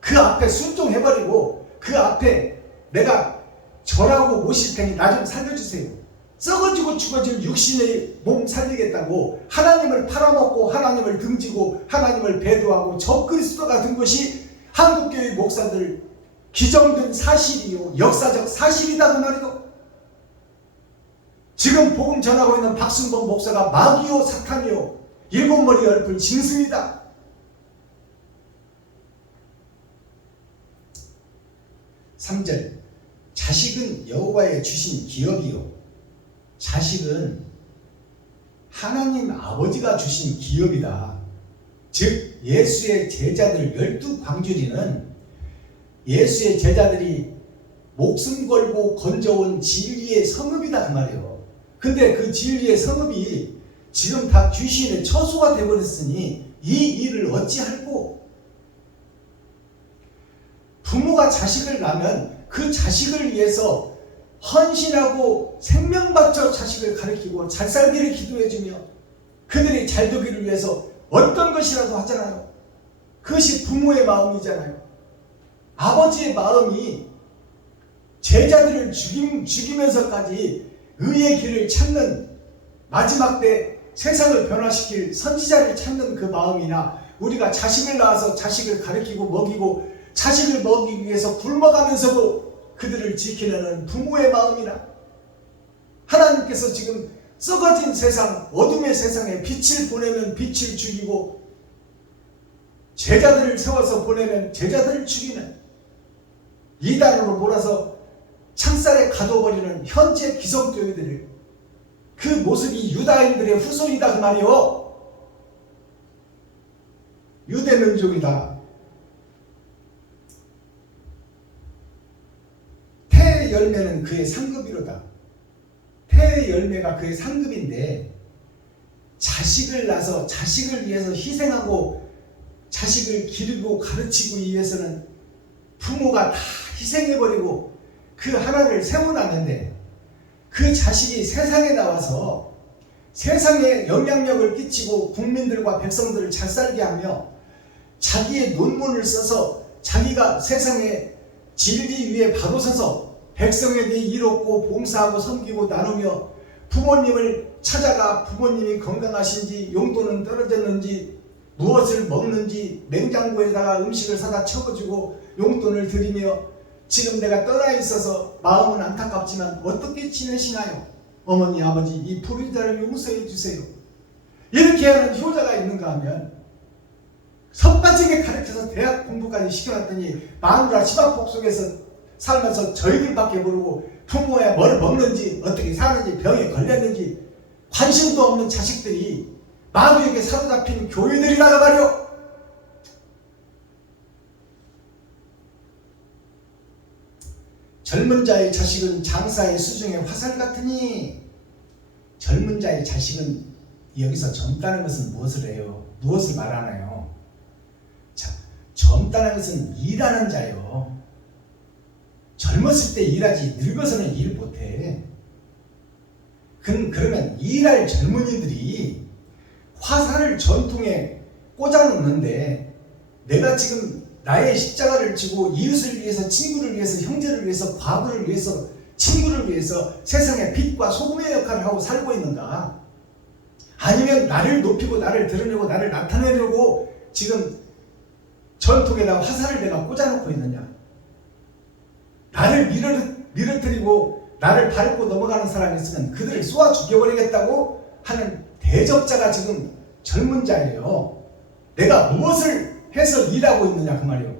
그 앞에 순종해버리고 그 앞에 내가 절하고 모실 테니 나 좀 살려주세요. 썩어지고 죽어질 육신의 몸 살리겠다고 하나님을 팔아먹고 하나님을 등지고 하나님을 배도하고 적그리스도가 된 것이 한국교회 목사들 기정된 사실이요, 역사적 사실이다 그 말이요. 지금 복음 전하고 있는 박순범 목사가 마귀요 사탄이요 일곱머리 열풀 짐승이다. (3절) 자식은 여호와의 주신 기업이요. 자식은 하나님 아버지가 주신 기업이다. 즉 예수의 제자들 12광주리는 예수의 제자들이 목숨 걸고 건져온 진리의 성읍이다 그 말이에요. 근데 그 진리의 성읍이 지금 다 귀신의 처소가 되어버렸으니 이 일을 어찌할꼬. 부모가 자식을 낳으면 그 자식을 위해서 헌신하고 생명 바쳐 자식을 가르치고 잘 살기를 기도해주며 그들이 잘 되기를 위해서 어떤 것이라도 하잖아요. 그것이 부모의 마음이잖아요. 아버지의 마음이 제자들을 죽이면서까지 의의 길을 찾는, 마지막 때 세상을 변화시킬 선지자를 찾는 그 마음이나, 우리가 자식을 낳아서 자식을 가르치고 먹이고 자식을 먹이기 위해서 굶어가면서도 그들을 지키려는 부모의 마음이나, 하나님께서 지금 썩어진 세상, 어둠의 세상에 빛을 보내면 빛을 죽이고 제자들을 세워서 보내면 제자들을 죽이는, 이단으로 몰아서 창살에 가둬버리는 현재 기성교회들을, 그 모습이 유다인들의 후손이다 그 말이요. 유대민족이다. 태의 열매는 그의 상급이로다. 태의 열매가 그의 상급인데, 자식을 낳아서 자식을 위해서 희생하고 자식을 기르고 가르치고 위해서는 부모가 다 희생해버리고 그 하나를 세워놨는데, 그 자식이 세상에 나와서 세상에 영향력을 끼치고 국민들과 백성들을 잘 살게 하며 자기의 논문을 써서 자기가 세상에 진리 위에 바로 서서 백성에게 이롭고 봉사하고 섬기고 나누며 부모님을 찾아가 부모님이 건강하신지 용돈은 떨어졌는지 무엇을 먹는지 냉장고에다가 음식을 사다 채워주고 용돈을 드리며 지금 내가 떠나 있어서 마음은 안타깝지만 어떻게 지내시나요? 어머니 아버지 이 불의자를 용서해 주세요. 이렇게 하는 효자가 있는가 하면 선빠지게 가르쳐서 대학 공부까지 시켜놨더니 마누라 집안복 속에서 살면서 저희들밖에 모르고 부모야 뭘 먹는지 어떻게 사는지 병에 걸렸는지 관심도 없는 자식들이 마귀에게 사로잡힌 교회들이라고 말이오. 젊은 자의 자식은 장사의 수중의 화살 같으니 젊은 자의 자식은 여기서 젊다는 것은 무엇을 해요? 무엇을 말하나요? 자, 젊다는 것은 일하는 자요. 젊었을 때 일하지 늙어서는 일 못해. 그러면 일할 젊은이들이 화살을 전통에 꽂아놓는데 내가 지금 나의 십자가를 지고 이웃을 위해서 친구를 위해서 형제를 위해서 과부를 위해서 친구를 위해서 세상의 빛과 소금의 역할을 하고 살고 있는가? 아니면 나를 높이고 나를 드러내고 나를 나타내려고 지금 전통에다 화살을 내가 꽂아놓고 있느냐? 나를 밀어뜨리고 나를 밟고 넘어가는 사람이 있으면 그들을 쏘아 죽여버리겠다고 하는 대적자가 지금 젊은 자예요. 내가 무엇을 해서 일하고 있느냐 그 말이에요.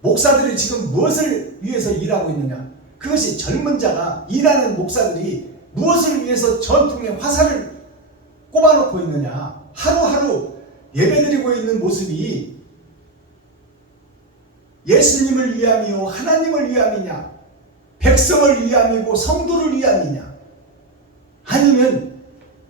목사들이 지금 무엇을 위해서 일하고 있느냐. 그것이 젊은 자가 일하는 목사들이 무엇을 위해서 전통의 화살을 꼽아놓고 있느냐. 하루하루 예배드리고 있는 모습이 예수님을 위함이요 하나님을 위함이냐, 백성을 위함이고 성도를 위함이냐, 아니면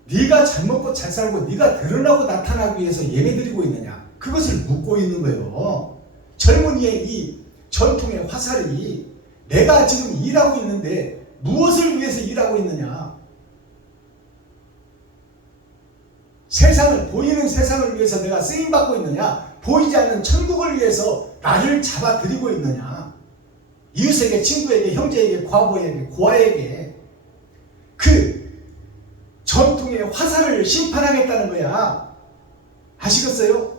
네가 잘 먹고 잘 살고 네가 드러나고 나타나기 위해서 예배드리고 있느냐, 그것을 묻고 있는 거예요. 젊은이의 이 전통의 화살이 내가 지금 일하고 있는데 무엇을 위해서 일하고 있느냐, 세상을 보이는 세상을 위해서 내가 쓰임받고 있느냐, 보이지 않는 천국을 위해서 나를 잡아들이고 있느냐, 이웃에게 친구에게 형제에게 과부에게 고아에게 그 전통의 화살을 심판하겠다는 거야. 아시겠어요?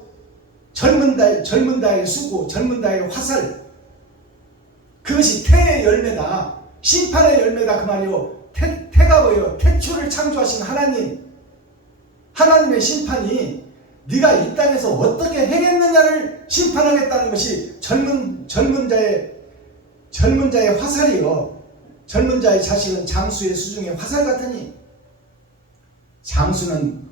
젊은 자의 수고, 젊은 자의 화살, 그것이 태의 열매다, 심판의 열매다 그 말이요. 태가 뭐예요? 태초를 창조하신 하나님의 심판이 네가 이 땅에서 어떻게 행했느냐를 심판하겠다는 것이 젊은 자의 화살이요. 젊은 자의 자식은 장수의 수중의 화살 같으니, 장수는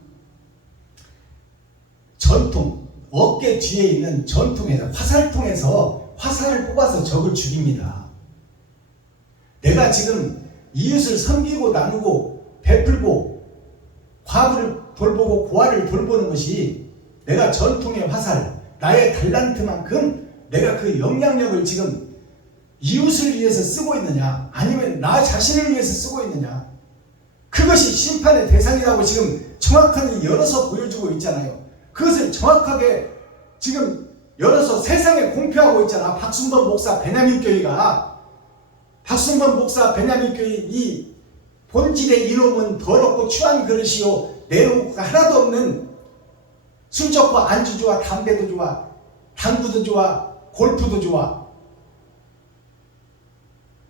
전통, 어깨 뒤에 있는 전통에서 화살통에서 화살을 뽑아서 적을 죽입니다. 내가 지금 이웃을 섬기고 나누고 베풀고 과부를 돌보고 고아를 돌보는 것이 내가 전통의 화살, 나의 달란트만큼 내가 그 영향력을 지금 이웃을 위해서 쓰고 있느냐, 아니면 나 자신을 위해서 쓰고 있느냐, 그것이 심판의 대상이라고 지금 정확하게 열어서 보여주고 있잖아요. 그것을 정확하게 지금 열어서 세상에 공표하고 있잖아. 박순범 목사 베냐민 교회가, 박순범 목사 베냐민 교회 이 본질의 이놈은 더럽고 추한 그릇이요 내놓고가 하나도 없는, 술 좋고 안주 좋아, 담배도 좋아, 당구도 좋아, 골프도 좋아,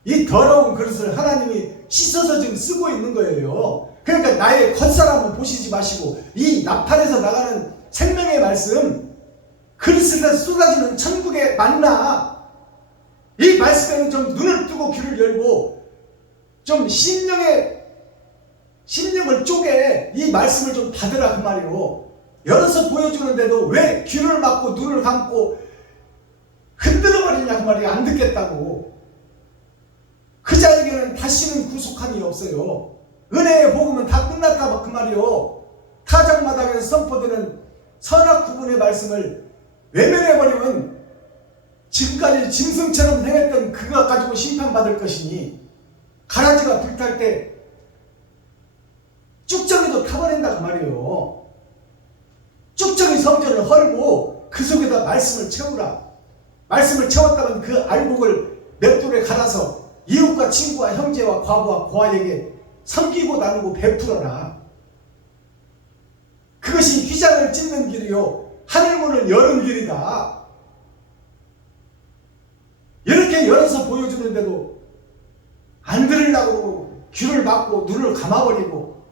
이 더러운 그릇을 하나님이 씻어서 지금 쓰고 있는 거예요. 그러니까 나의 겉사람은 보시지 마시고 이 나팔에서 나가는 생명의 말씀, 그릇에서 쏟아지는 천국의 만나, 이 말씀에는 좀 눈을 뜨고 귀를 열고 좀 심령을 쪼개 이 말씀을 좀 받으라 그 말이요. 열어서 보여주는데도 왜 귀를 막고 눈을 감고 흔들어버리냐 그 말이에요. 안 듣겠다고. 그 자에게는 다시는 구속함이 없어요. 은혜의 복음은 다 끝났다 그 말이요. 타작마당에서 선포되는 선악 구분의 말씀을 외면해버리면 지금까지 짐승처럼 행했던 그거 가지고 심판받을 것이니, 가라지가 불탈 때 쭉정이도 타버린다 그 말이에요. 쭉정이 성전을 헐고 그 속에다 말씀을 채우라. 말씀을 채웠다면 그 알곡을 맷돌에 갈아서 이웃과 친구와 형제와 과부와 고아에게 섬기고 나누고 베풀어라. 그것이 휘장을 찢는 길이요 하늘문을 여는 길이다. 이렇게 열어서 보여주는데도 안 들으려고 귀를 막고 눈을 감아버리고.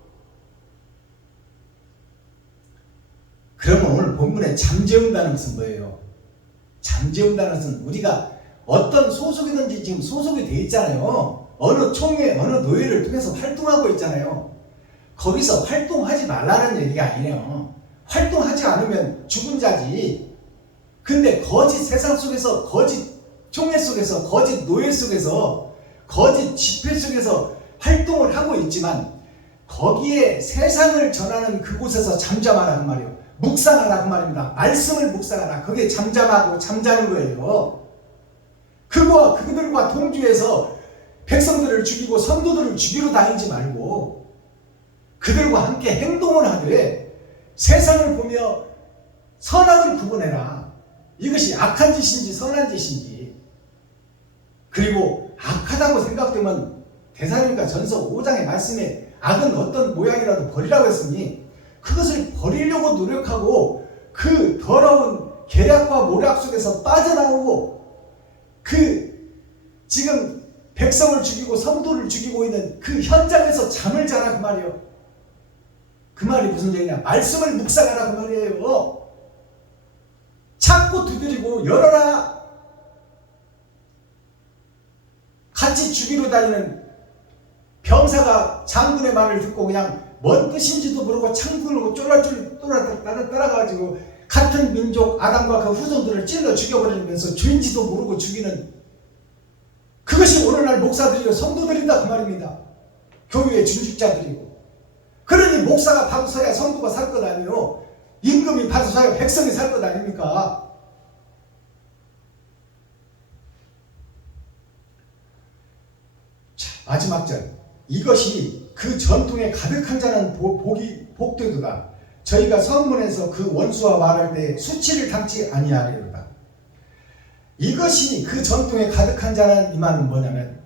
그러면 오늘 본문에 잠재운다는 것은 뭐예요? 잠재운다는 것은 우리가 어떤 소속이든지 지금 소속이 돼 있잖아요. 어느 총회, 어느 노예를 통해서 활동하고 있잖아요. 거기서 활동하지 말라는 얘기가 아니에요. 활동하지 않으면 죽은 자지. 근데 거짓 세상 속에서, 거짓 총회 속에서, 거짓 노예 속에서, 거짓 집회 속에서 활동을 하고 있지만 거기에 세상을 전하는 그곳에서 잠잠하라 그 말이에요. 묵상하라 그 말입니다. 말씀을 묵상하라. 그게 잠잠하고 잠자는 거예요. 그들과 동주해서 백성들을 죽이고 성도들을 죽이러 다니지 말고 그들과 함께 행동을 하되 세상을 보며 선악을 구분해라. 이것이 악한 짓인지 선한 짓인지. 그리고 악하다고 생각되면 데살로니가 전서 5장의 말씀에 악은 어떤 모양이라도 버리라고 했으니 그것을 버리려고 노력하고 그 더러운 계략과 모략 속에서 빠져나오고 지금 백성을 죽이고 성도를 죽이고 있는 그 현장에서 잠을 자라 그 말이에요. 그 말이 무슨 얘기냐? 말씀을 묵상하라 그 말이에요. 찾고 두드리고 열어라. 같이 죽이러 다니는 병사가 장군의 말을 듣고 그냥 뭔 뜻인지도 모르고 창문으로 쫄라쫄라 따라가지고 같은 민족 아담과 그 후손들을 찔러 죽여버리면서 죄인지도 모르고 죽이는 그것이 오늘날 목사들이요 성도들이다 그 말입니다. 교회의 중직자들이고. 그러니 목사가 받아서야 성도가 살 것 아니에요. 임금이 받아서야 백성이 살 것 아닙니까? 자, 마지막 절. 이것이 그 전통에 가득한 자는 복되도다. 저희가 성문에서 그 원수와 말할 때 수치를 당치 아니하리로다. 이것이 그 전통에 가득한 자는 이 말은 뭐냐면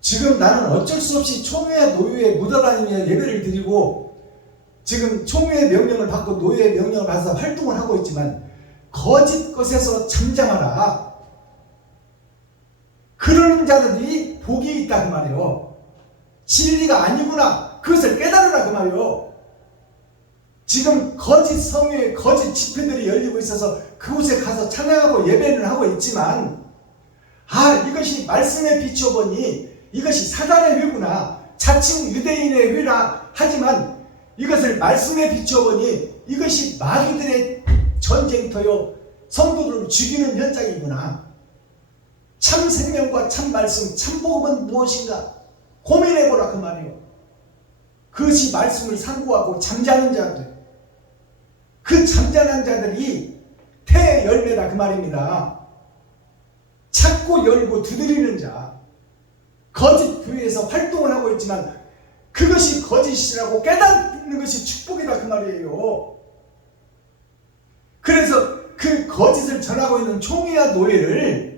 지금 나는 어쩔 수 없이 총회와 노예에 묻어다니며 예배를 드리고 지금 총회의 명령을 받고 노예의 명령을 받아서 활동을 하고 있지만 거짓 것에서 잠잠하라. 그러는 자들이 복이 있다 그 말이에요. 진리가 아니구나. 그것을 깨달으라 그 말이에요. 지금 거짓 성회, 거짓 집회들이 열리고 있어서 그곳에 가서 찬양하고 예배를 하고 있지만 이것이 말씀에 비춰보니 이것이 사단의 회구나. 자칭 유대인의 회라 하지만 이것을 말씀에 비춰보니 이것이 마귀들의 전쟁터요 성도들을 죽이는 현장이구나. 참 생명과 참 말씀, 참 복음은 무엇인가 고민해보라 그 말이에요. 그것이 말씀을 상고하고 잠자는 자들, 그 잠자는 자들이 태의 열매다 그 말입니다. 찾고 열고 두드리는 자, 거짓 교회에서 활동을 하고 있지만 그것이 거짓이라고 깨닫는 것이 축복이다 그 말이에요. 그래서 그 거짓을 전하고 있는 총회와 노예를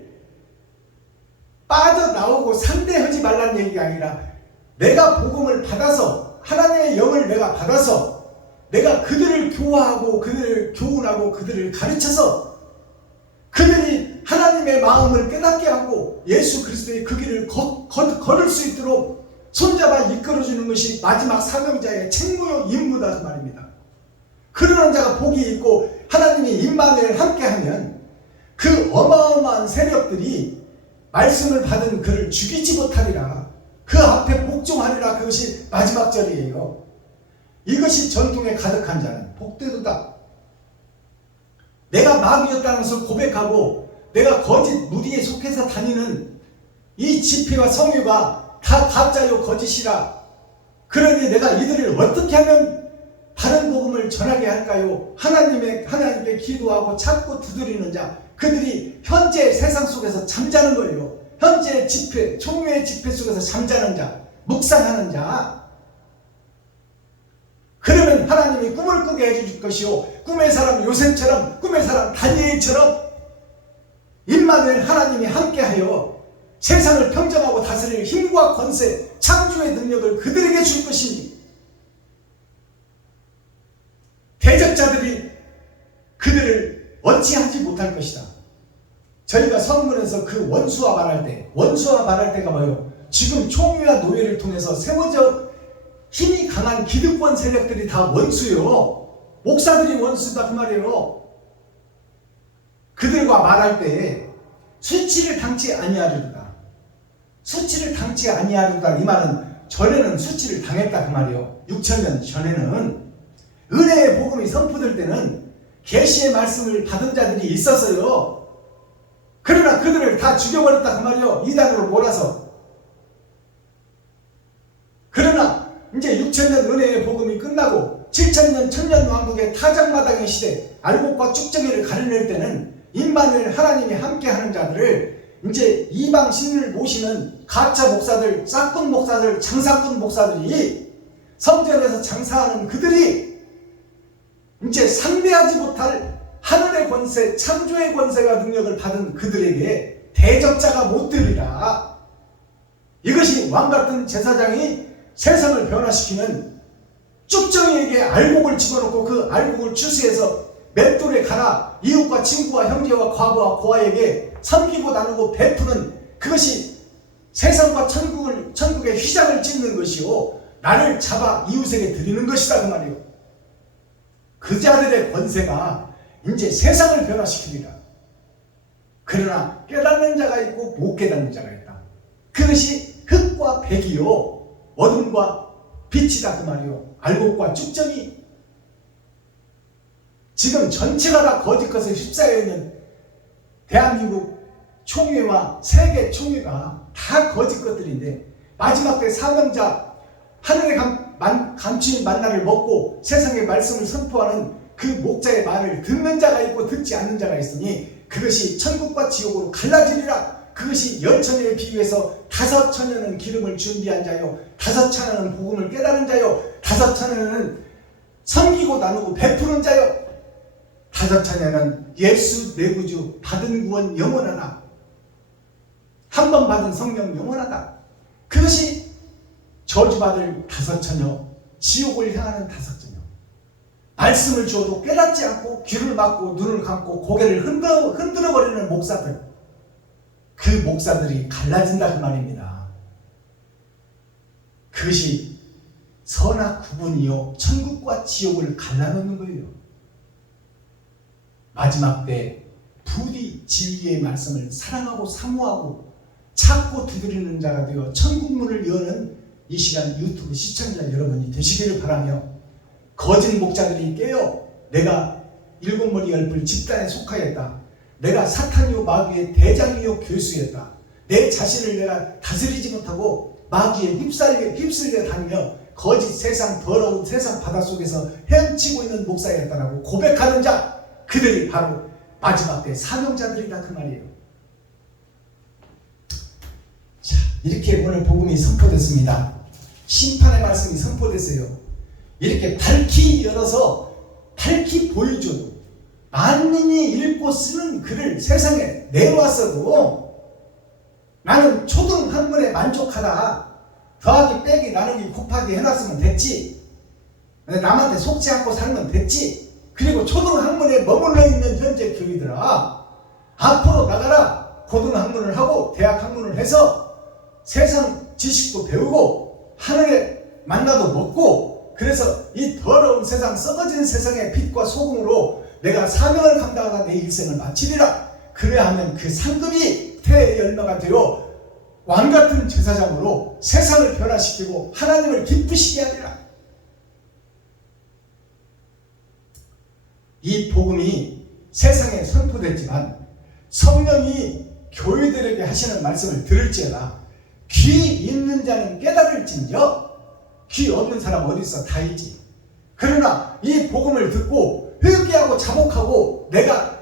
빠져나오고 상대하지 말라는 얘기가 아니라 내가 복음을 받아서 하나님의 영을 내가 받아서 내가 그들을 교화하고 그들을 교훈하고 그들을 가르쳐서 그들이 하나님의 마음을 깨닫게 하고 예수 그리스도의 그 길을 걸을 수 있도록 손잡아 이끌어주는 것이 마지막 사명자의 책무요 임무다 그 말입니다. 그러는 자가 복이 있고 하나님이 임마누엘 함께하면 그 어마어마한 세력들이 말씀을 받은 그를 죽이지 못하리라. 그 앞에 복종하리라. 그것이 마지막 절이에요. 이것이 전통에 가득한 자는 복되도다. 내가 마귀였다는 것을 고백하고 내가 거짓 무리에 속해서 다니는 이 집회와 성회가 다 가짜요 거짓이라. 그러니 내가 이들을 어떻게 하면 바른 복음을 전하게 할까요? 하나님께 기도하고 찾고 두드리는 자, 그들이 현재 세상 속에서 잠자는 거예요. 현재 집회, 총회의 집회 속에서 잠자는 자, 묵상하는 자. 그러면 하나님이 꿈을 꾸게 해줄 것이요, 꿈의 사람 요셉처럼, 꿈의 사람 다니엘처럼 임마누엘 하나님이 함께하여 세상을 평정하고 다스릴 힘과 권세, 창조의 능력을 그들에게 줄 것이니 대적자들이 그들을 어찌하지 못할 것이다. 저희가 성문에서 그 원수와 말할 때가 뭐예요? 지금 총리와 노예를 통해서 세워져 힘이 강한 기득권 세력들이 다 원수요. 목사들이 원수다 그 말이에요. 그들과 말할 때에 수치를 당치 아니하리로다. 수치를 당치 아니하리로다. 이 말은 전에는 수치를 당했다 그 말이에요. 6,000년 전에는 은혜의 복음이 선포될 때는 계시의 말씀을 받은 자들이 있었어요. 그러나 그들을 다 죽여버렸다 그 말이에요. 이단으로 몰아서. 그러나 이제 6,000년 은혜의 복음이 끝나고 7,000년 천년 왕국의 타작마당의 시대, 알곡과 쭉정이를 가려낼 때는 임마누엘 하나님이 함께하는 자들을 이제 이방 신을 모시는 가짜 목사들, 싹군 목사들, 장사꾼 목사들이 성전에서 장사하는 그들이 이제 상대하지 못할 하늘의 권세, 창조의 권세가 능력을 받은 그들에게 대적자가 못 되리라. 이것이 왕같은 제사장이 세상을 변화시키는 쭉정이에게 알곡을 집어넣고 그 알곡을 추수해서 맷돌에 갈아 이웃과 친구와 형제와 과부와 고아에게 섬기고 나누고 베푸는 그것이 세상과 천국의 휘장을 찢는 것이요, 나를 잡아 이웃에게 드리는 것이다 그 말이요. 그 자들의 권세가 이제 세상을 변화시키리라. 그러나 깨닫는 자가 있고 못 깨닫는 자가 있다. 그것이 흙과 백이요, 어둠과 빛이다 그 말이요. 알곡과 쭉정이. 지금 전체가 다 거짓 것에 휩싸여 있는 대한민국 총회와 세계 총회가 다 거짓 것들인데, 마지막 때 사명자 하늘의 감추인 만나를 먹고 세상의 말씀을 선포하는 그 목자의 말을 듣는 자가 있고 듣지 않는 자가 있으니 그것이 천국과 지옥으로 갈라지리라. 그것이 10,000년에 비유해서 5,000년은 기름을 준비한 자요, 5,000년은 복음을 깨달은 자요, 5,000년은 섬기고 나누고 베푸는 자요, 5,000년은 예수 내 구주 받은 구원 영원하다. 한 번 받은 성령 영원하다. 그것이 저주받을 5,000여, 지옥을 향하는 5,000여. 말씀을 주어도 깨닫지 않고 귀를 막고 눈을 감고 고개를 흔들어버리는 목사들, 그 목사들이 갈라진다 그 말입니다. 그것이 선악 구분이요, 천국과 지옥을 갈라놓는 거예요. 마지막 때 부디 진리의 말씀을 사랑하고 사모하고 찾고 두드리는 자가 되어 천국문을 여는 이 시간 유튜브 시청자 여러분이 되시기를 바라며, 거짓 목자들이 깨어 내가 일곱머리 열불 집단에 속하였다, 내가 사탄이요 마귀의 대장이요 교수였다, 내 자신을 내가 다스리지 못하고 마귀에 휩쓸려 다니며 거짓 세상, 더러운 세상 바닷속에서 헤엄치고 있는 목사였다라고 고백하는 자, 그들이 바로 마지막 때 사명자들이다 그 말이에요. 자, 이렇게 오늘 복음이 선포됐습니다. 심판의 말씀이 선포됐어요. 이렇게 밝히 열어서 밝히 보여줘도 만민이 읽고 쓰는 글을 세상에 내놓았어도 나는 초등 한문에 만족하다, 더하기 빼기 나누기 곱하기 해놨으면 됐지, 남한테 속지 않고 살면 됐지. 그리고 초등학문에 머물러 있는 현재 교회들아, 앞으로 나가라. 고등학문을 하고 대학학문을 해서 세상 지식도 배우고 하늘의 만나도 먹고, 그래서 이 더러운 세상, 썩어진 세상의 빛과 소금으로 내가 사명을 감당하다 내 일생을 마치리라. 그래야하면 그 상급이 태의 열매가 되어 왕같은 제사장으로 세상을 변화시키고 하나님을 기쁘시게 하리라. 이 복음이 세상에 선포됐지만 성령이 교회들에게 하시는 말씀을 들을지어다 귀 있는 자는 깨달을진저, 귀 없는 사람 어디 있어? 다 있지. 그러나 이 복음을 듣고 회개하고 자복하고 내가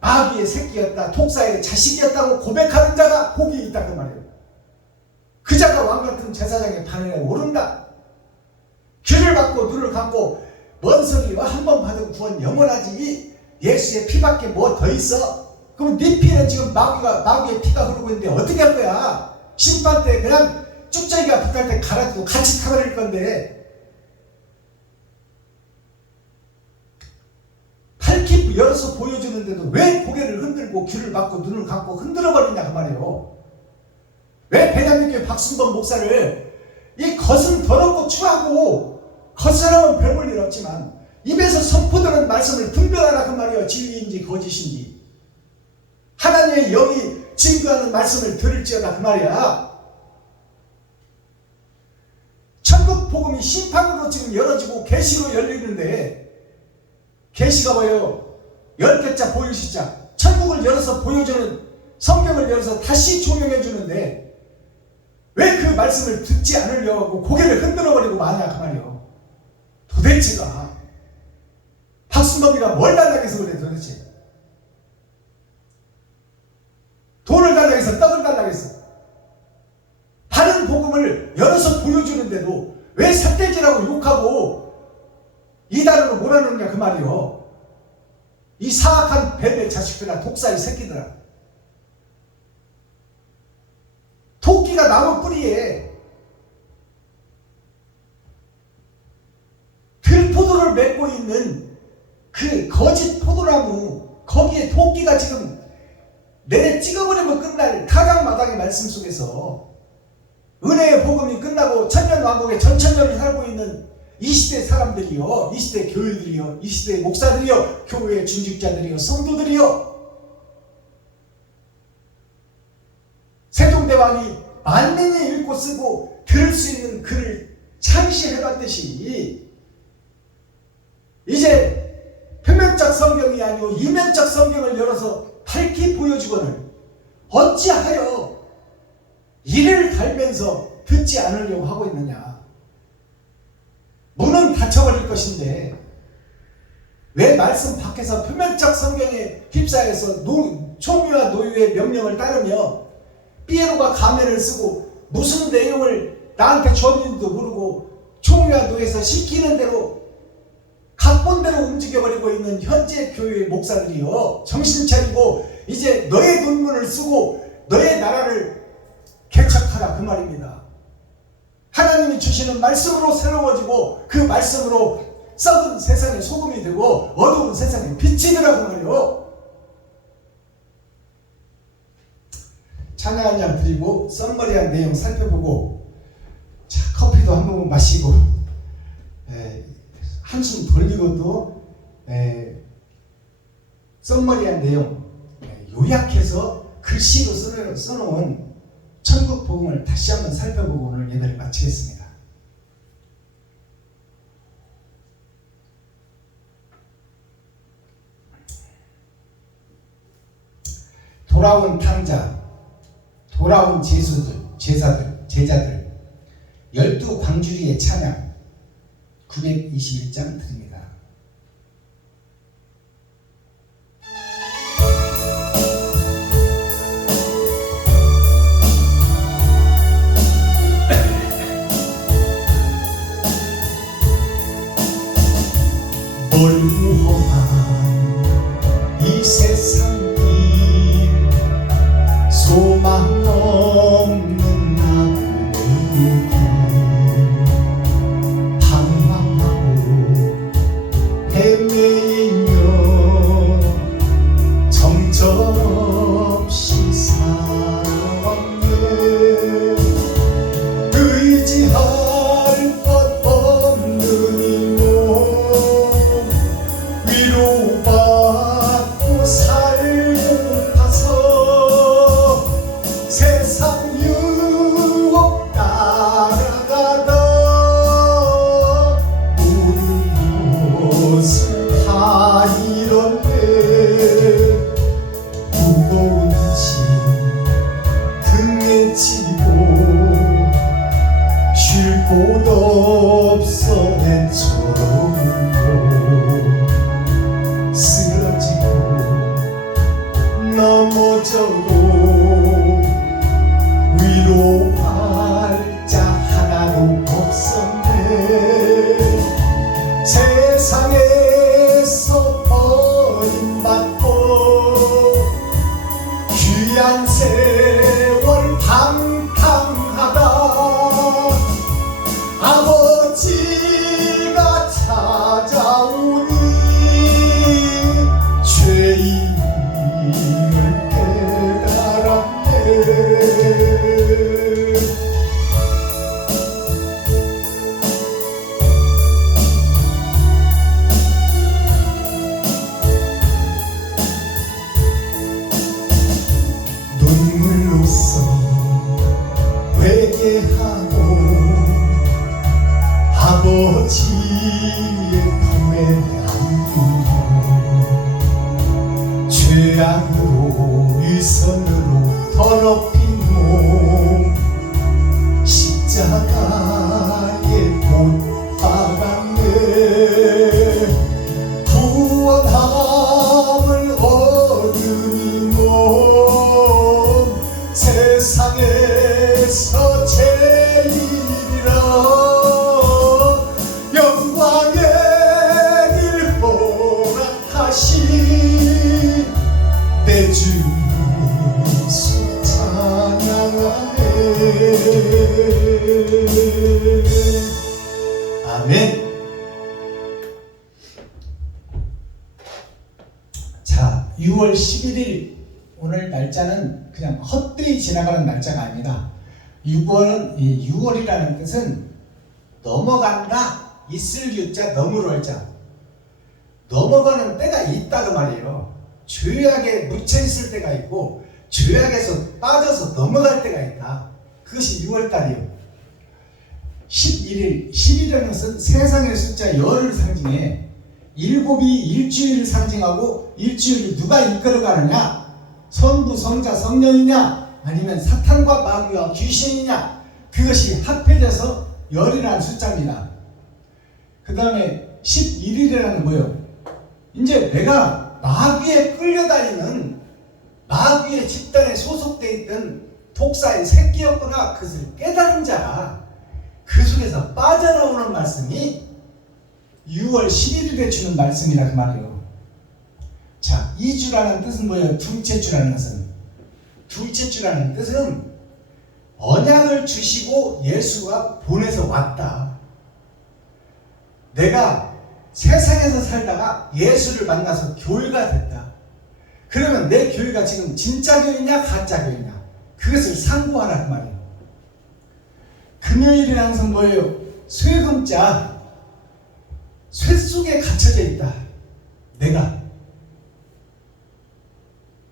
마귀의 새끼였다, 독사의 자식이었다고 고백하는 자가 복이 있다 그 말이에요. 그 자가 왕같은 제사장의 반열에 오른다. 귀를 귀를 갖고 눈을 감고 뭔 소리야? 한 번 받은 구원 영원하지. 예수의 피밖에 뭐 더 있어? 그럼 네 피는 지금 마귀의 피가 흐르고 있는데 어떻게 할 거야? 심판 때 그냥 쭉저기가 붙을 때 갈아주고 같이 타버릴 건데 팔기 열어서 보여주는데도 왜 고개를 흔들고 귀를 막고 눈을 감고 흔들어버리냐 그 말이에요. 왜 배당교회 박순범 목사를 이 겉은 더럽고 추하고 겉사람은 별 볼 일 없지만 입에서 선포되는 말씀을 분별하라 그 말이에요. 진리인지 거짓인지 하나님의 영이 증거하는 말씀을 들을지어다 그 말이야. 천국 복음이 심판으로 지금 열어지고 계시로 열리는데 계시가 뭐예요? 10개자 보일시자 천국을 열어서 보여주는 성경을 열어서 다시 조명해 주는데 왜 그 말씀을 듣지 않으려고 하고 고개를 흔들어버리고 마냐 그 말이에요. 도대체가 박순범이가 뭘 달라고 해서 그래 도대체. 돈을 달라고 해서 떡을 달라고 했어. 바른 복음을 열어서 보여주는데도 왜 삿대질하고 욕하고 이단으로 몰아넣느냐 그 말이요. 이 사악한 뱀의 자식들아 독사의 새끼들아. 토끼가 나무 뿌리에 들포도를 맺고 있는 그 거짓 포도나무 거기에 토끼가 지금 내내 찍어버리면 끝날 타강마당의 말씀 속에서 은혜의 복음이 끝나고 천년왕국의 전천년을 살고 있는 이 시대 사람들이요, 이 시대 교회들이요, 이 시대 목사들이요, 교회의 중직자들이요, 성도들이요. 세종대왕이 만민이 읽고 쓰고 들을 수 있는 글을 창시해봤듯이 이제 표면적 성경이 아니고 이면적 성경을 열어서 밝히 보여주거늘 어찌하여 이를 달면서 듣지 않으려고 하고 있느냐. 문은 닫혀버릴 것인데 왜 말씀 밖에서 표면적 성경에 휩싸여서 총리와 노유의 명령을 따르며 피에로가 가면을 쓰고 무슨 내용을 나한테 줬는지도 모르고 총리와 노예에서 시키는 대로 각본대로 움직여버리고 있는 현재 교회의 목사들이요, 정신 차리고 이제 너의 논문을 쓰고 너의 나라를 개척하라 그 말입니다. 하나님이 주시는 말씀으로 새로워지고 그 말씀으로 썩은 세상의 소금이 되고 어두운 세상에 빛이 되라고 말이요. 찬양 한 잔 드리고 썸머리한 내용 살펴보고 자, 커피도 한 모금 마시고 한숨 돌리고 또 썸머리한 내용 요약해서 글씨로 써놓은 천국 복음을 다시 한번 살펴보고 오늘 예배를 마치겠습니다. 돌아온 탕자, 돌아온 제자들 12광주리의 찬양 921장 드립니다. 멀무한 이 세상 길 소망 없는 나그네의 길 방황하고 예배하고 아버지의 품에 안기며 죄악으로 위선으로 더럽힌 몸 십자가에 못 박았네. 구원함을 얻으니 몸 세상에서 제일이라 영광의 일 허락하신 내 주 예수 찬양하네. 아멘. 자, 6월 11일 오늘 날짜는 그냥 헛되이 지나가는 날짜가 아니다. 6월이라는 뜻은 넘어간다, 있을 유자, 넘으로 자. 넘어가는 때가 있다 그 말이에요. 죄악에 묻혀 있을 때가 있고 죄악에서 빠져서 넘어갈 때가 있다. 그것이 6월달이에요. 11일, 11이라는 것은 세상의 숫자 열을 상징해 일곱이 일주일을 상징하고 일주일을 누가 이끌어가느냐? 성부, 성자, 성령이냐? 아니면 사탄과 마귀와 귀신이냐? 그것이 합해져서 열이라는 숫자입니다. 그 다음에 11일이라는 건 뭐예요? 이제 내가 마귀에 끌려다니는 마귀의 집단에 소속되어 있던 독사의 새끼였거나 그것을 깨달은 자가 그 속에서 빠져나오는 말씀이 6월 11일에 주는 말씀이라 그 말이에요. 자, 2주라는 뜻은 뭐예요? 둘째 주라는 것은, 둘째 주라는 뜻은 언약을 주시고 예수가 보내서 왔다. 내가 세상에서 살다가 예수를 만나서 교회가 됐다. 그러면 내 교회가 지금 진짜 교회냐 가짜 교회냐 그것을 상고하라 그 말이에요. 금요일이라는 것은 뭐예요? 쇠금자, 쇠 속에 갇혀져 있다. 내가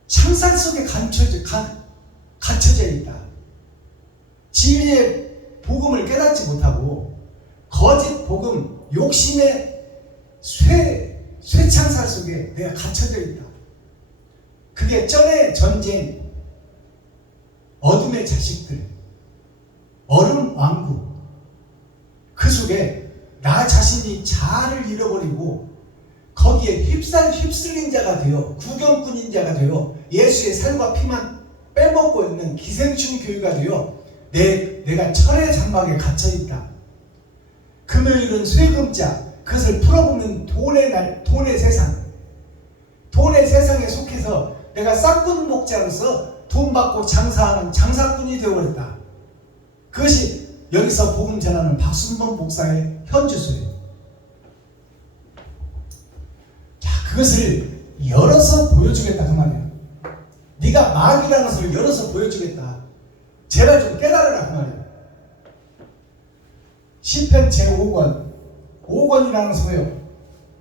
창살 속에 갇혀져 있다. 진리의 복음을 깨닫지 못하고 거짓 복음, 욕심의 쇠창살 속에 내가 갇혀져 있다. 그게 전의 전쟁, 어둠의 자식들, 얼음 왕국, 그 속에 나 자신이 자아를 잃어버리고 거기에 휩쓸린 자가 되어 구경꾼인 자가 되어 예수의 살과 피만 빼먹고 있는 기생충 교회가 되어 내가 철의 장막에 갇혀있다. 금요일은 쇠금자, 그것을 풀어보면 돈의 세상, 돈의 세상에 속해서 내가 싹군 목자로서 돈 받고 장사하는 장사꾼이 되어버렸다. 그것이 여기서 복음 전하는 박순범 목사의 현주소예요. 자, 그것을 열어서 보여주겠다 그 말이에요. 네가 마귀라는 것을 열어서 보여주겠다. 제발 좀 깨달으라 그 말이에요. 시편 제5권 5권이라는 것은 뭐예요?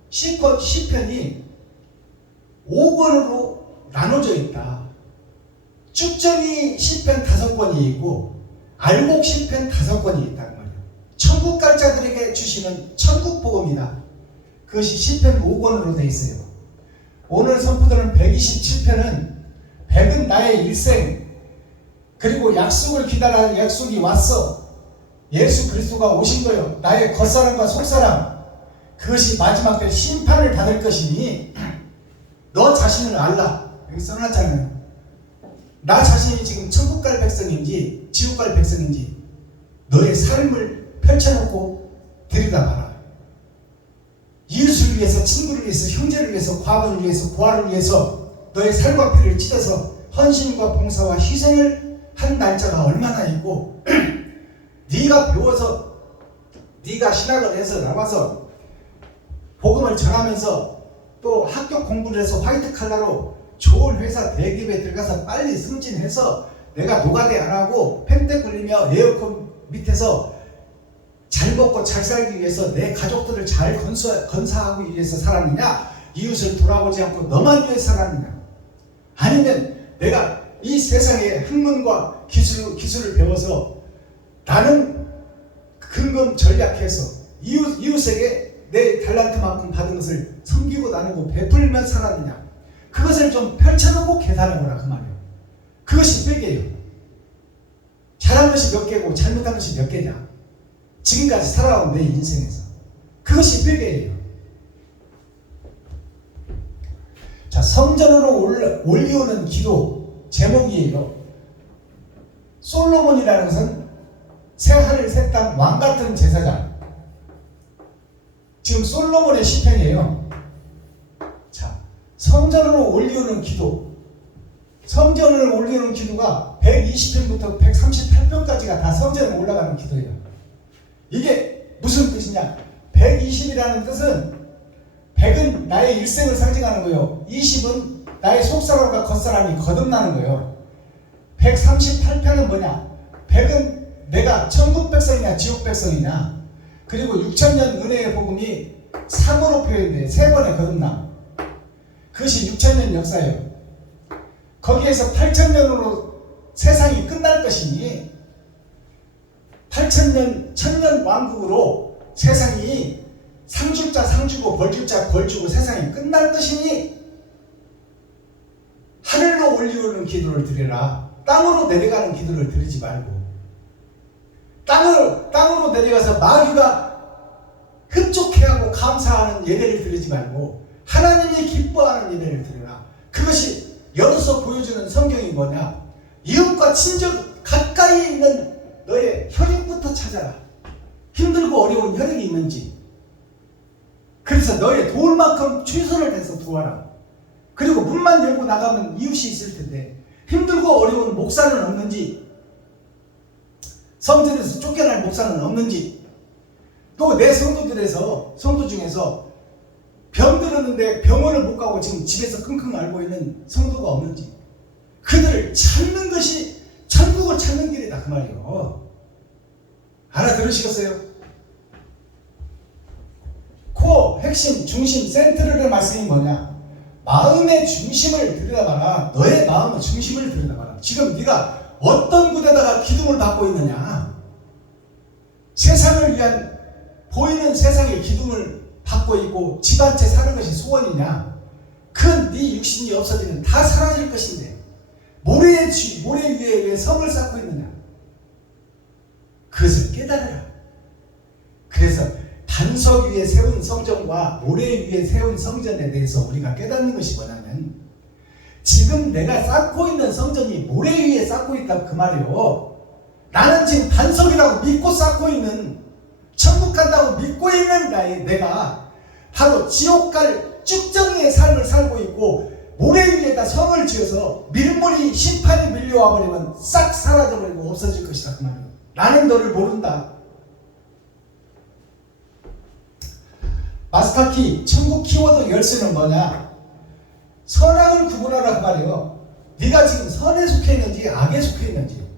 시편이 5권으로 나눠져 있다. 쭉정이 시편 5권이 있고 알곡 시편 5권이 있다는 말이에요. 천국 갈 자들에게 주시는 천국 복음이다. 그것이 시편 5권으로 되어 있어요. 오늘 선포되는 127편은 100은 나의 일생, 그리고 약속을 기다리는 약속이 왔어. 예수 그리스도가 오신 거예요. 나의 겉사람과 속사람, 그것이 마지막 때 심판을 받을 것이니 너 자신을 알라. 여기 써놨잖아요. 나 자신이 지금 천국 갈 백성인지 지옥 갈 백성인지 너의 삶을 펼쳐놓고 들여다봐라. 이웃을 위해서, 친구를 위해서, 형제를 위해서, 과부를 위해서, 고아를 위해서 너의 살과 피를 찢어서 헌신과 봉사와 희생을 한 날짜가 얼마나 있고 네가 배워서, 네가 신학을 해서 나와서 복음을 전하면서 또 학교 공부를 해서 화이트 칼라로 좋은 회사 대기업에 들어가서 빨리 승진해서 내가 노가대 안 하고 펜대 굴리며 에어컨 밑에서 잘 먹고 잘 살기 위해서 내 가족들을 잘 건사하기 위해서 살았느냐? 이웃을 돌아보지 않고 너만 위해서 살았느냐? 아니면 내가 이 세상의 학문과 기술을 배워서 나는 근검 전략해서 이웃에게 내 달란트만큼 받은 것을 섬기고 나누고 베풀며 살았느냐, 그것을 좀 펼쳐놓고 계산해보라 그 말이에요. 그것이 몇 개예요? 잘한 것이 몇 개고 잘못한 것이 몇 개냐, 지금까지 살아온 내 인생에서 그것이 몇 개예요. 자, 성전으로 올려오는 기도 제목이에요. 솔로몬이라는 것은 새하늘 새 땅 왕같은 제사장. 지금 솔로몬의 시편이에요. 자, 성전으로 올려오는 기도. 성전을 올려오는 기도가 120편부터 138편까지가 다 성전에 올라가는 기도예요. 이게 무슨 뜻이냐? 120이라는 뜻은 100은 나의 일생을 상징하는 거예요. 20은 나의 속사람과 겉사람이 거듭나는 거예요. 138편은 뭐냐? 100은 내가 천국 백성이냐 지옥 백성이냐, 그리고 6천년 은혜의 복음이 3으로 표현돼 3번의 거듭남, 그것이 6천년 역사예요. 거기에서 8천년으로 세상이 끝날 것이니 8천년 천년 왕국으로 세상이 상줄자 상주고 벌줄자 벌주고 세상이 끝날 것이니 하늘로 올리오는 기도를 드려라. 땅으로 내려가는 기도를 드리지 말고, 땅으로 내려가서 마귀가 흡족해하고 감사하는 예배를 드리지 말고 하나님이 기뻐하는 예배를 드려라. 그것이 열어서 보여주는 성경이 뭐냐? 이웃과 친척 가까이 있는 너의 혈육부터 찾아라. 힘들고 어려운 혈육이 있는지, 그래서 너의 도울 만큼 최선을 다해서 도와라. 그리고 문만 열고 나가면 이웃이 있을 텐데 힘들고 어려운 목사는 없는지, 성전에서 쫓겨날 목사는 없는지, 또 내 성도 중에서 병 들었는데 병원을 못 가고 지금 집에서 끙끙 앓고 있는 성도가 없는지, 그들을 찾는 것이 천국을 찾는 길이다 그 말이에요. 알아들으시겠어요? 코어, 핵심, 중심, 센트럴의 말씀이 뭐냐? 마음의 중심을 들여다봐라. 너의 마음의 중심을 들여다봐라. 지금 네가 어떤 곳에다가 기둥을 받고 있느냐? 세상을 위한 보이는 세상의 기둥을 받고 있고 집 한 채 사는 것이 소원이냐? 그 네 육신이 없어지면 다 사라질 것인데 모래 위에 왜 성을 쌓고 있느냐? 그것을 깨달으라. 그래서 반석 위에 세운 성전과 모래 위에 세운 성전에 대해서 우리가 깨닫는 것이 뭐냐면, 지금 내가 쌓고 있는 성전이 모래 위에 쌓고 있다 그 말이요. 나는 지금 반석이라고 믿고 쌓고 있는, 천국 간다고 믿고 있는 내가 바로 지옥 갈 쭉정이의 삶을 살고 있고, 모래 위에다 성을 지어서 밀물이 심판이 밀려와 버리면 싹 사라져 버리고 없어질 것이다 그 말이에요. 나는 너를 모른다. 마스터키 천국 키워드 열쇠는 뭐냐? 선악을 구분하라 그 말이에요. 네가 지금 선에 속해 있는지 악에 속해 있는지,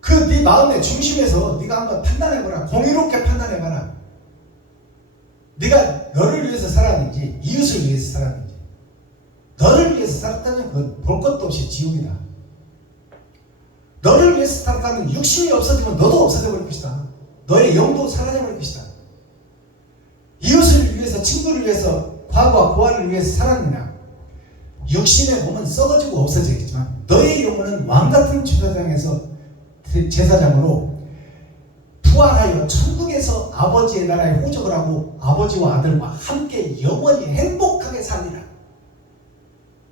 그 네 마음의 중심에서 네가 한번 판단해봐라. 공의롭게 판단해봐라. 네가 너를 위해서 살았는지 이웃을 위해서 살았는지. 너를 위해서 살았다면 그건 볼 것도 없이 지옥이다. 너를 위해서 살았다면 육신이 없어지면 너도 없어져 버릴 것이다. 너의 영도 사라져 버릴 것이다. 이웃을 위해서, 친구를 위해서, 과거와 고아를 위해서 살았느냐? 육신의 몸은 썩어지고 없어지겠지만 너의 영혼은 왕같은 제사장으로 부활하여 천국에서 아버지의 나라에 호적을 하고 아버지와 아들과 함께 영원히 행복하게 살리라.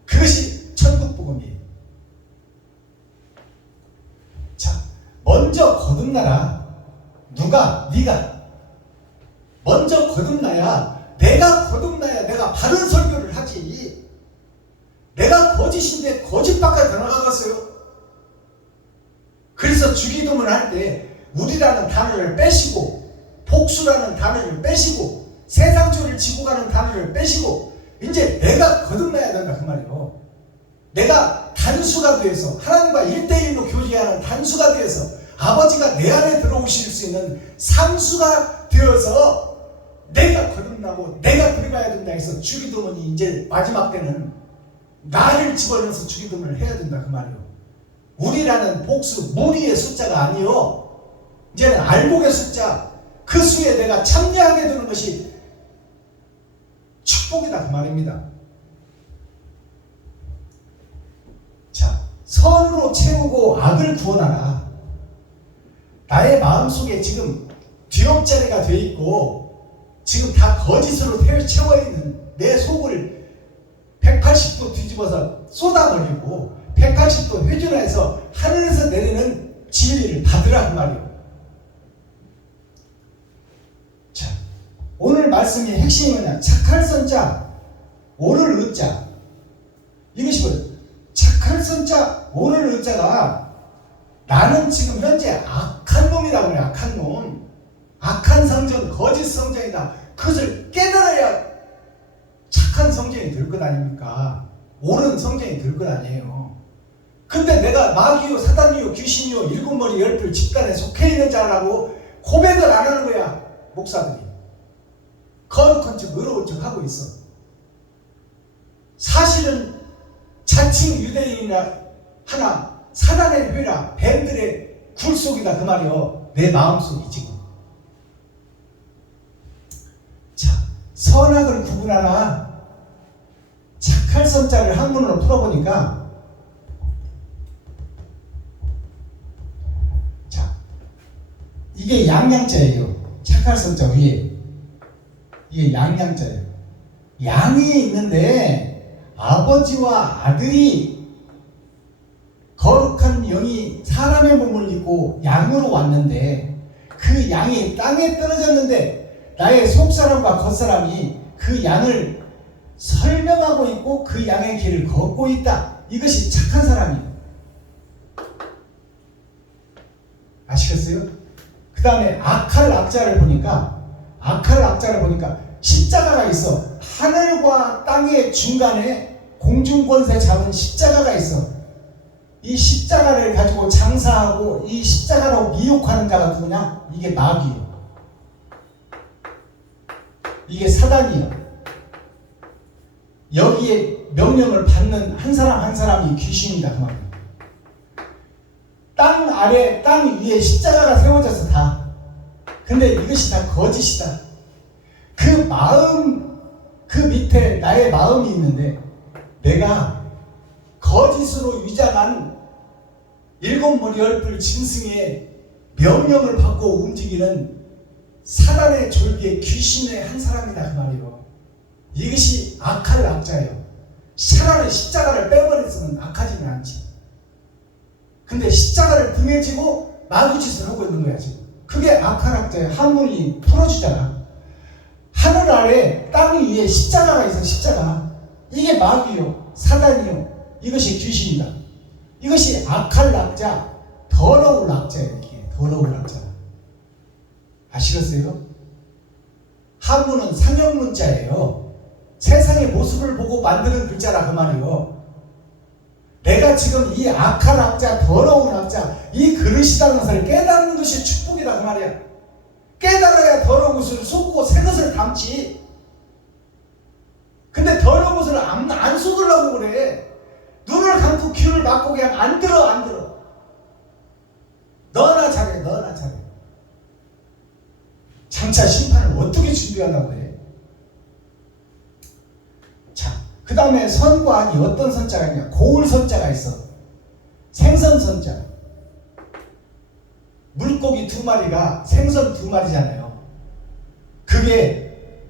그것이 천국 복음이에요. 자, 먼저 거듭나라. 누가? 네가 먼저 거듭나야, 내가 거듭나야 내가 바른 설교를 하지. 내가 거짓인데 거짓밖에 더 나가겠어요? 그래서 주기도문을 할 때 우리라는 단어를 빼시고, 복수라는 단어를 빼시고, 세상주의를 지고 가는 단어를 빼시고, 이제 내가 거듭나야 된다 그 말이에요. 내가 단수가 되어서 하나님과 1대1로 교제하는 단수가 되어서 아버지가 내 안에 들어오실 수 있는 상수가 되어서 내가 거듭나고 내가 들어가야 된다 해서 주기도문이 이제 마지막 때는 나를 집어넣어서 주기도문을 해야 된다 그 말이에요. 우리라는 복수, 무리의 숫자가 아니요. 이제는 알곡의 숫자, 그 수에 내가 참여하게 되는 것이 축복이다 그 말입니다. 자, 선으로 채우고 악을 구원하라. 나의 마음속에 지금 뒤엎자리가 되어 있고 지금 다 거짓으로 채워 있는 내 속을 180도 뒤집어서 쏟아버리고 180도 회전해서 하늘에서 내리는 진리를 받으라 그 말이에요. 자, 오늘 말씀의 핵심이 뭐냐? 착할 선자, 오를 의자. 이것이 뭐예요? 착할 선자, 오를 의자가 나는 지금 현재 악한 놈이라고 그래요. 악한 놈. 악한 성전, 거짓 성전이다. 그것을 깨달아야 착한 성전이 될 것 아닙니까? 옳은 성전이 될 것 아니에요. 근데 내가 마귀요, 사단이요, 귀신이요, 일곱머리 열불 집단에 속해 있는 자라고 고백을 안 하는 거야. 목사들이. 거룩한 척, 의로운 척 하고 있어. 사실은 자칭 유대인이나 하나 사단의 회라, 뱀들의 굴속이다 그 말이요. 내 마음속이 지금. 자, 선악을 구분하라. 착할 선자를 한문으로 풀어보니까, 자, 이게 양양자예요. 착할 선자 위에 이게 양양자예요. 양이 있는데 아버지와 아들이 거룩한 영이 사람의 몸을 입고 양으로 왔는데 그 양이 땅에 떨어졌는데 나의 속사람과 겉사람이 그 양을 설명하고 있고 그 양의 길을 걷고 있다. 이것이 착한 사람이에요. 아시겠어요? 그 다음에 악할 악자를 보니까 십자가가 있어. 하늘과 땅의 중간에 공중권세 잡은 십자가가 있어. 이 십자가를 가지고 장사하고 이 십자가로 미혹하는 자가 누구냐? 이게 마귀예요. 이게 사단이에요. 여기에 명령을 받는 한 사람 한 사람이 귀신이다 그 말이에요. 땅 아래 땅 위에 십자가가 세워져서 다. 근데 이것이 다 거짓이다. 그 마음, 그 밑에 나의 마음이 있는데 내가 거짓으로 위장한 일곱머리 열불 짐승의 명령을 받고 움직이는 사단의 졸기의 귀신의 한 사람이다 그 말이에요. 이것이 악할 악자예요. 차라리 십자가를 빼버렸으면 악하지는 않지. 근데 십자가를 등에 지고 마구짓을 하고 있는 거야 지금. 그게 악할 악자예요. 한문이 풀어주잖아. 하늘 아래 땅 위에 십자가가 있어. 십자가. 이게 마귀요, 사단이요, 이것이 귀신이다. 이것이 악할 악자, 더러울 악자예요. 이게 더러울 악자. 아시겠어요? 한문은 상형문자예요. 세상의 모습을 보고 만드는 글자라 그 말이요. 내가 지금 이 악한 악자, 더러운 악자, 이 그릇이라는 것을 깨닫는 것이 축복이다 그 말이야. 깨달아야 더러운 것을 쏟고 새 것을 담지. 근데 더러운 것을 안 쏟으려고 그래. 눈을 감고 귀를 막고 그냥 안 들어. 너나 잘해. 장차 심판을 어떻게 준비하려고 해? 자, 그 다음에 선과 악이 어떤 선자가 있냐? 고울 선자가 있어. 생선 선자. 물고기 2마리가 생선 2마리잖아요. 그게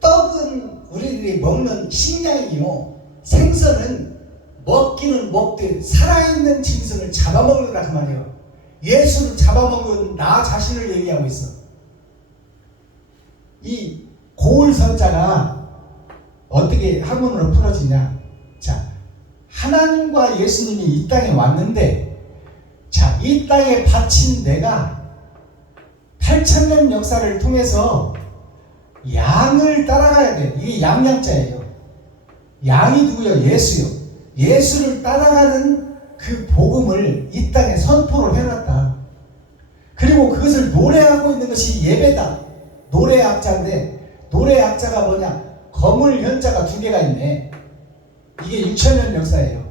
떡은 우리들이 먹는 식량이요. 생선은 먹기는 먹되 살아있는 짐승을 잡아먹는다 그 말이에요. 예수를 잡아먹은 나 자신을 얘기하고 있어. 이 고울 선자가 어떻게 한문으로 풀어지냐? 자, 하나님과 예수님이 이 땅에 왔는데, 자, 이 땅에 바친 내가 8,000년 역사를 통해서 양을 따라가야 돼. 이게 양양자예요. 양이 누구요? 예수요. 예수를 따라가는 그 복음을 이 땅에 선포를 해놨다. 그리고 그것을 노래하고 있는 것이 예배다. 노래학자인데, 노래학자가 뭐냐? 거물 현자가 2개가 있네. 이게 6,000년 역사예요.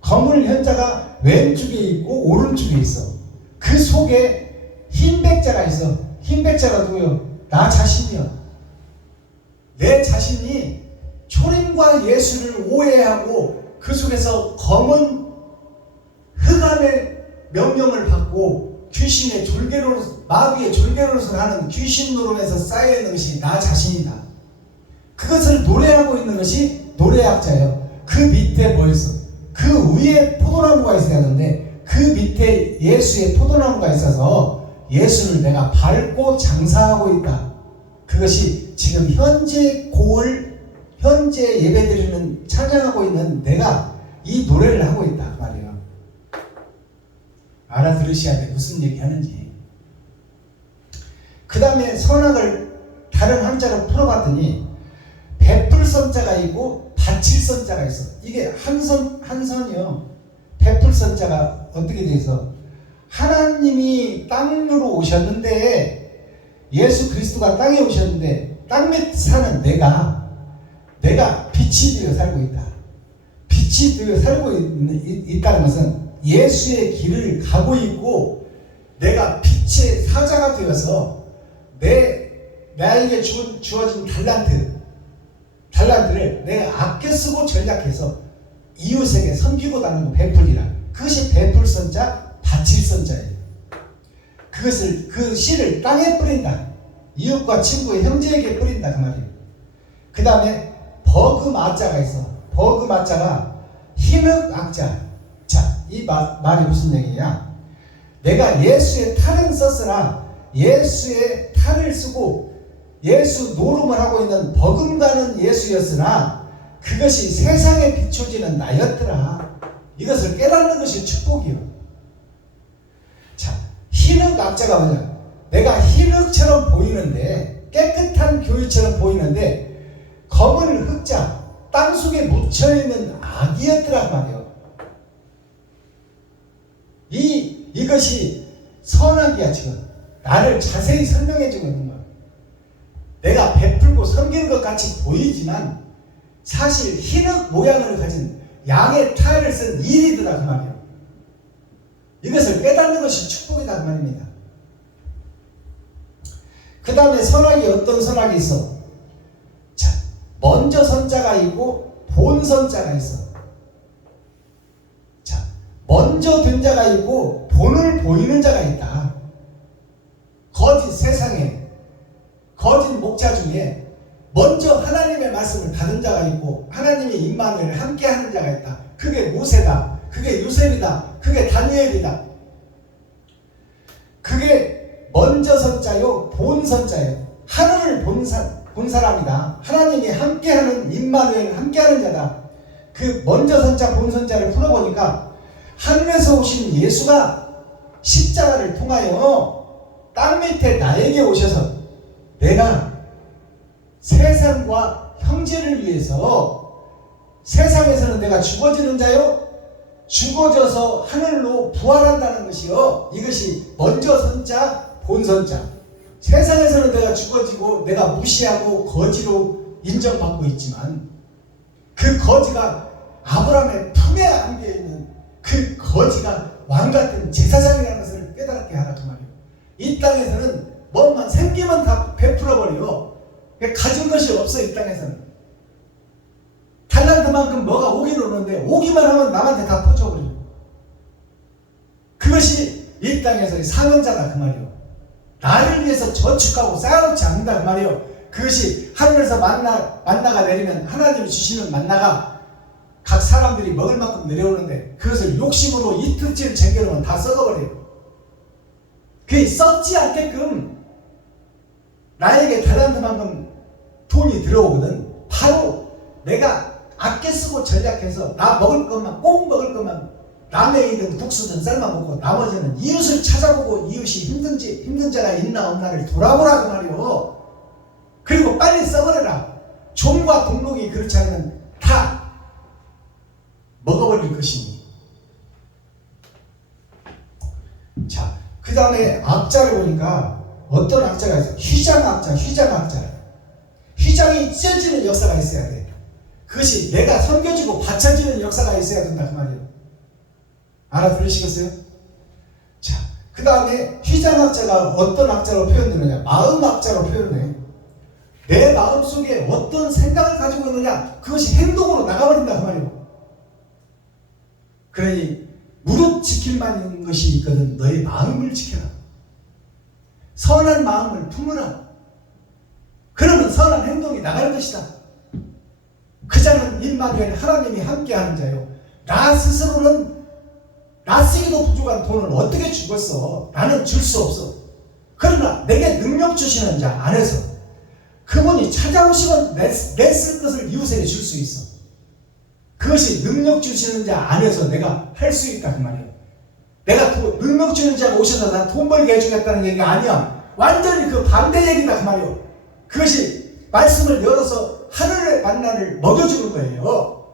거물 현자가 왼쪽에 있고 오른쪽에 있어. 그 속에 흰 흰백자가 있어. 흰백자가 누구요? 나 자신이요. 내 자신이 초림과 예수를 오해하고 그 속에서 검은 흑암의 명령을 받고 귀신의 졸개로, 마귀의 졸개로서 하는 귀신 노름에서 쌓여있는 것이 나 자신이다. 그것을 노래하고 있는 것이 노래학자예요. 그 밑에 뭐 있어? 그 위에 포도나무가 있어야 하는데 그 밑에 예수의 포도나무가 있어서 예수를 내가 밟고 장사하고 있다. 그것이 지금 현재 고을, 현재 예배드리는 찬양하고 있는 내가 이 노래를 하고 있다 그 말이에요. 알아들으셔야 돼. 무슨 얘기 하는지. 그 다음에 선악을 다른 한자로 풀어봤더니 베풀 선자가 있고 바칠 선자가 있어. 이게 한 선이요. 베풀 선자가 어떻게 돼 있어? 하나님이 땅으로 오셨는데, 예수 그리스도가 땅에 오셨는데 땅 밑 사는 내가 빛이 되어 살고 있다. 빛이 되어 살고 있다는 것은 예수의 길을 가고 있고 내가 빛의 사자가 되어서 나에게 주어진 달란트를 내가 아껴 쓰고 전략해서 이웃에게 섬기고 다니는 베풀이라. 그것이 베풀 선자, 바칠 선자예요. 그 씨를 땅에 뿌린다. 이웃과 친구의 형제에게 뿌린다 그 말이에요. 그 다음에 버그마자가 있어. 버그마자가 흰흑악자. 자, 이 말이 무슨 얘기냐? 내가 예수의 탈은 썼으나 예수의 탈을 쓰고 예수 노름을 하고 있는 버금가는 예수였으나 그것이 세상에 비춰지는 나였더라. 이것을 깨닫는 것이 축복이요. 자, 흰흑악자가 뭐냐? 내가 흰흑처럼 보이는데, 깨끗한 교회처럼 보이는데 검은 흑자, 땅속에 묻혀있는 악이었더란 말이에요. 이것이 선악이야. 지금 나를 자세히 설명해주고 있는 거야. 내가 베풀고 섬기는 것 같이 보이지만 사실 흰흑 모양을 가진 양의 탈을 쓴 일이더라 그 말이에요. 이것을 깨닫는 것이 축복이다 그 말입니다. 그 다음에 선악이 어떤 선악이 있어? 자, 먼저 선자가 있고 본 선자가 있어. 자, 먼저 된 자가 있고 본을 보이는 자가 있다. 세상에 거짓 목자 중에 먼저 하나님의 말씀을 받은 자가 있고 하나님의 임마누엘을 함께 하는 자가 있다. 그게 모세다. 그게 요셉이다. 그게 다니엘이다. 그게 먼저 선자요, 본 선자예요. 하늘을 본 사람이다. 하나님이 함께하는 임마누엘, 함께하는 자다. 그 먼저 선자, 본 선자를 풀어보니까 하늘에서 오신 예수가 십자가를 통하여 땅 밑에 나에게 오셔서 내가 세상과 형제를 위해서, 세상에서는 내가 죽어지는 자요, 죽어져서 하늘로 부활한다는 것이요, 이것이 먼저 선자, 본 선자. 세상에서는 내가 죽어지고 내가 무시하고 거지로 인정받고 있지만 그 거지가 아브라함의 품에 안겨있는 그 거지가 왕같은 제사장이라는 것을 깨닫게 하라 그 말이에요. 이 땅에서는 뭐만 생기면 다 베풀어버려. 가진 것이 없어. 이 땅에서는 달란트만큼 뭐가 오긴 오는데 오기만 하면 남한테 다 퍼져버려. 그것이 이 땅에서의 사명자다 그 말이에요. 나를 위해서 저축하고 쌓아놓지 않는다 그 말이에요. 그것이 하늘에서 만나가 내리면 하나님이 주시는 만나가 각 사람들이 먹을 만큼 내려오는데 그것을 욕심으로 이틀째 쟁겨놓으면 다 썩어버려요. 그게 썩지 않게끔 나에게 달란트만큼 돈이 들어오거든. 바로 내가 아껴 쓰고 전략해서 나 먹을 것만, 꼭 먹을 것만, 라면이든 국수든 삶아 먹고 나머지는 이웃을 찾아보고 이웃이 힘든 자가 있나 없나를 돌아보라 그 말이요. 그리고 빨리 써버려라. 종과 동록이 그렇지 않으면 다 먹어버릴 것이니. 자, 그 다음에 악자를 보니까 어떤 악자가 있어요? 휘장악자. 휘장이 찢어지는 역사가 있어야 돼. 그것이 내가 섬겨지고 받쳐지는 역사가 있어야 된다 그 말이에요. 알아들으시겠어요? 자, 그 다음에 휘장학자가 어떤 학자로 표현되느냐? 마음학자로 표현해. 내 마음속에 어떤 생각을 가지고 있느냐? 그것이 행동으로 나가버린다 그 말이에요. 그러니 무릇 지킬 만한 것이 있거든 너의 마음을 지켜라. 선한 마음을 품으라. 그러면 선한 행동이 나갈 것이다. 그 자는 임마누엘 하나님이 함께하는 자요. 나 스스로는 나 쓰기도 부족한 돈을 어떻게 주겠어? 나는 줄 수 없어. 그러나 내게 능력 주시는 자 안에서 그분이 찾아오시면 내 쓸 것을 이웃에게 줄 수 있어. 그것이 능력 주시는 자 안에서 내가 할 수 있다 그 말이에요. 내가 능력 주는 자가 오셔서 나 돈 벌게 해주겠다는 얘기가 아니야. 완전히 그 반대 얘기다 그 말이에요. 그것이 말씀을 열어서 하늘의 만나를 먹여주는 거예요.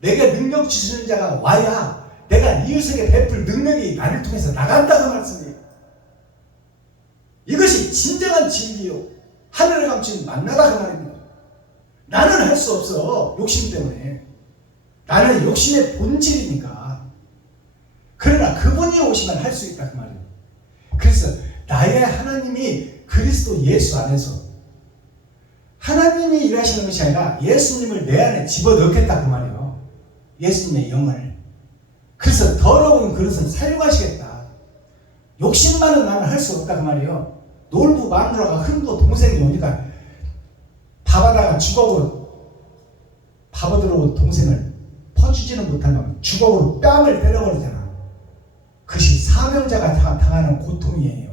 내게 능력 주시는 자가 와야 내가 이웃에게 베풀 능력이 나를 통해서 나간다는 말씀이에요. 이것이 진정한 진리요. 하늘에 감춘 만나다 그 말입니다. 나는 할 수 없어. 욕심 때문에. 나는 욕심의 본질이니까. 그러나 그분이 오시면 할 수 있다 그 말이에요. 그래서 나의 하나님이 그리스도 예수 안에서 하나님이 일하시는 것이 아니라 예수님을 내 안에 집어넣겠다 그 말이에요. 예수님의 영을. 그래서 더러운 그릇은 사용하시겠다. 욕심만은 나는 할 수 없다 그 말이에요. 놀부 마누라가 흥도 동생이 오니까 밥하다가 주걱으로 밥얻으러 온 동생을 퍼주지는 못하면 주걱으로 뺨을 때려버리잖아. 그것이 사명자가 당하는 고통이에요.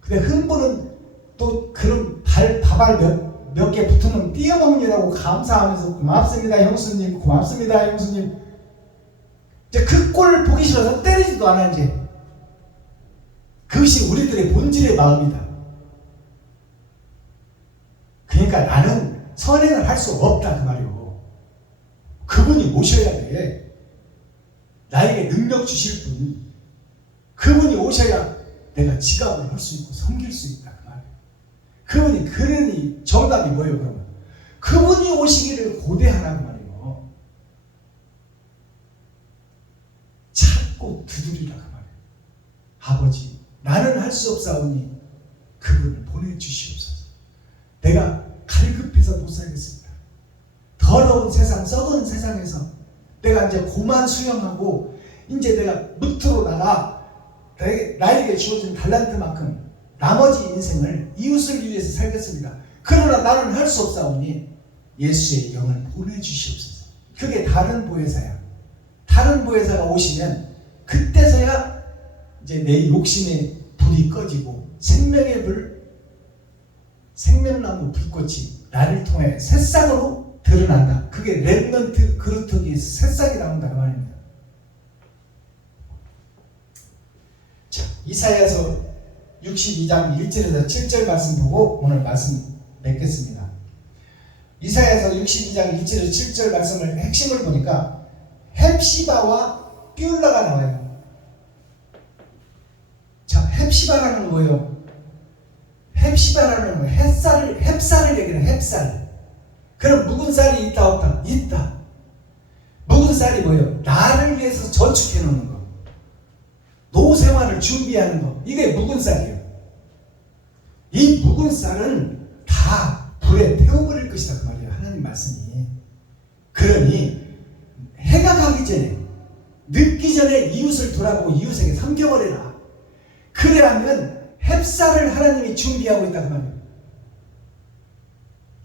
근데 흥부는 또 그런 밥알 몇 개 붙으면 띄어먹느라고 감사하면서 고맙습니다 형수님, 고맙습니다 형수님. 이제 그 꼴을 보기 싫어서 때리지도 않아 이제. 그것이 우리들의 본질의 마음이다. 그러니까 나는 선행을 할 수 없다 그 말이오. 그분이 오셔야 돼. 나에게 능력 주실 분. 그분이 오셔야 내가 지갑을 할 수 있고 섬길 수 있다 그 말이에요. 그분이 그러니 정답이 뭐예요 그러면? 그분이 오시기를 고대하라 그 말이에요. 찾고 두드리라 그 말이에요. 아버지 나는 할 수 없사오니 그분을 보내주시옵소서. 내가 갈급해서 못 살겠습니다. 더러운 세상, 썩은 세상에서 내가 이제 고만 수영하고 이제 내가 무트로 나가 나에게 주어진 달란트만큼 나머지 인생을 이웃을 위해서 살겠습니다. 그러나 나는 할 수 없사오니 예수의 영을 보내주시옵소서. 그게 다른 보혜사야. 다른 보혜사가 오시면 그때서야 이제 내 욕심의 불이 꺼지고 생명의 불, 생명나무 불꽃이 나를 통해 새싹으로 드러난다. 그게 렘넌트 그루터기에서 새싹이 나온다 그 말입니다. 자, 이사야서 62장 1절에서 7절 말씀 보고 오늘 말씀 맺겠습니다. 이사야서 62장 1절에서 7절 말씀을 핵심을 보니까 헵시바와 뷸라가 나와요. 자, 헵시바라는 건 뭐예요? 헵시바라는 건 헵쌀을 얘기해요. 헵쌀. 그럼 묵은 쌀이 있다 없다? 있다. 묵은 쌀이 뭐예요? 나를 위해서 저축해 놓는 거. 노생활을 준비하는 거. 이게 묵은 쌀이에요. 이 묵은 쌀은 다 불에 태워버릴 것이다 그 말이에요. 하나님 말씀이. 그러니 해가 가기 전에, 늦기 전에 이웃을 돌아보고 이웃에게 섬겨버려라. 그래야면 헵쌀을 하나님이 준비하고 있다 그 말이에요.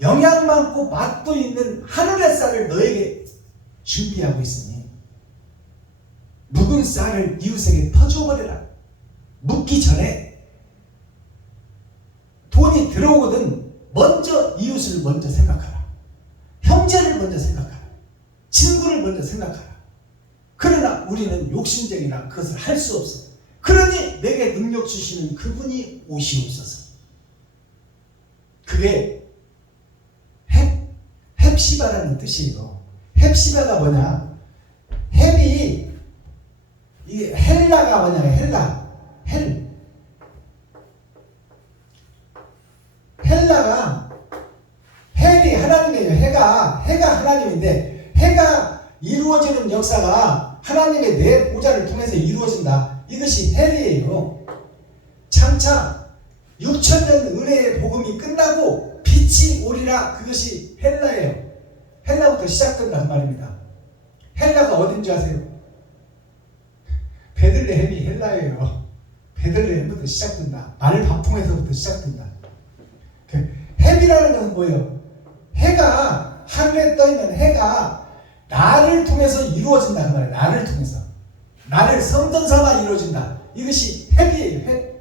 영양 많고 맛도 있는 하늘의 쌀을 너에게 준비하고 있으니 묵은 쌀을 이웃에게 퍼줘버려라. 묵기 전에 돈이 들어오거든 먼저 이웃을 먼저 생각하라. 형제를 먼저 생각하라. 친구를 먼저 생각하라. 그러나 우리는 욕심쟁이라 그것을 할 수 없어. 그러니 내게 능력 주시는 그분이 오시옵소서. 그게 헵시바라는 뜻이에요. 헵시바가 뭐냐? 헵이 이게 헬라가 뭐냐? 헬라가 헬이 하나님이에요. 해가 하나님인데 해가 이루어지는 역사가 하나님의 내 보좌를 통해서 이루어진다. 이것이 헬이에요. 장차 6천년 은혜의 복음이 끝나고 빛이 오리라. 그것이 헬라예요. 헬라부터 시작된단 말입니다. 헬라가 어딘지 아세요? 베들레헴이 헬라예요. 베들레헴부터 시작된다. 말바풍에서부터 시작된다. 햄이라는 것은 뭐예요? 해가, 하늘에 떠있는 해가 나를 통해서 이루어진다는 말이에요. 나를 통해서. 나를 성전 삼아 이루어진다. 이것이 헵이에요.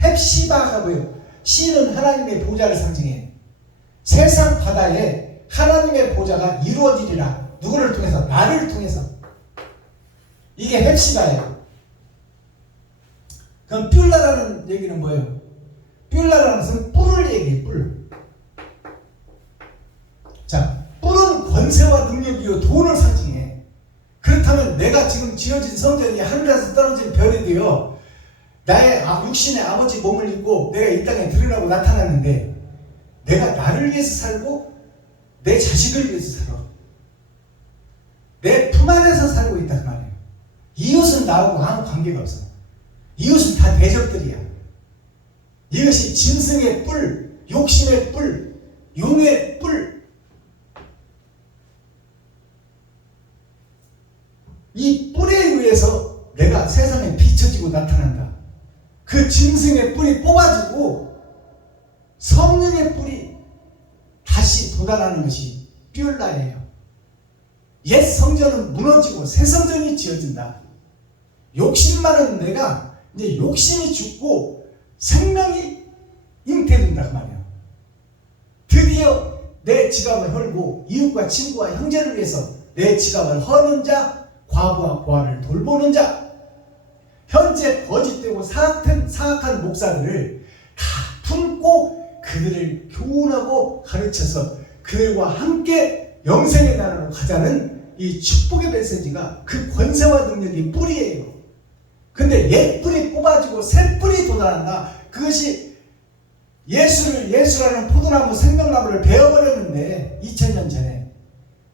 헵시바가 뭐예요? 시는 하나님의 보좌를 상징해요. 세상 바다에 하나님의 보좌가 이루어지리라. 누구를 통해서? 나를 통해서. 이게 헵시바예요. 그럼 뷸라라는 얘기는 뭐예요? 뷸라라는 것은 뿔을 얘기해요. 뿔. 자, 뿔은 권세와 능력이요 돈을 상징해. 그렇다면 내가 지금 지어진 성전이 하늘에서 떨어진 별이 되어 나의 육신의 아버지 몸을 입고 내가 이 땅에 드러나고 나타났는데 내가 나를 위해서 살고 내 자식을 위해서 살아. 내 품 안에서 살고 있단 말이에요. 이웃은 나하고 아무 관계가 없어. 이웃은 다 대적들이야. 이것이 짐승의 뿔, 욕심의 뿔, 용의 뿔. 이 뿔에 의해서 내가 세상에 비춰지고 나타난다. 그 짐승의 뿔이 뽑아지고 성령의 뿔이 다시 돋아나는 것이 뷸라예요. 옛 성전은 무너지고 새 성전이 지어진다. 욕심 많은 내가 이제 욕심이 죽고 생명이 잉태된다 그 말이에요. 드디어 내 지갑을 헐고 이웃과 친구와 형제를 위해서 내 지갑을 허는 자, 과부와 고아를 돌보는 자, 현재 거짓되고 사악한 목사들을 다 품고 그들을 교훈하고 가르쳐서 그들과 함께 영생의 나라로 가자는 이 축복의 메시지가 그 권세와 능력이 뿌리예요. 근데 옛 뿌리 뽑아지고 새 뿌리 돋아난다. 그것이 예수라는 포도나무 생명나무를 베어버렸는데 2000년 전에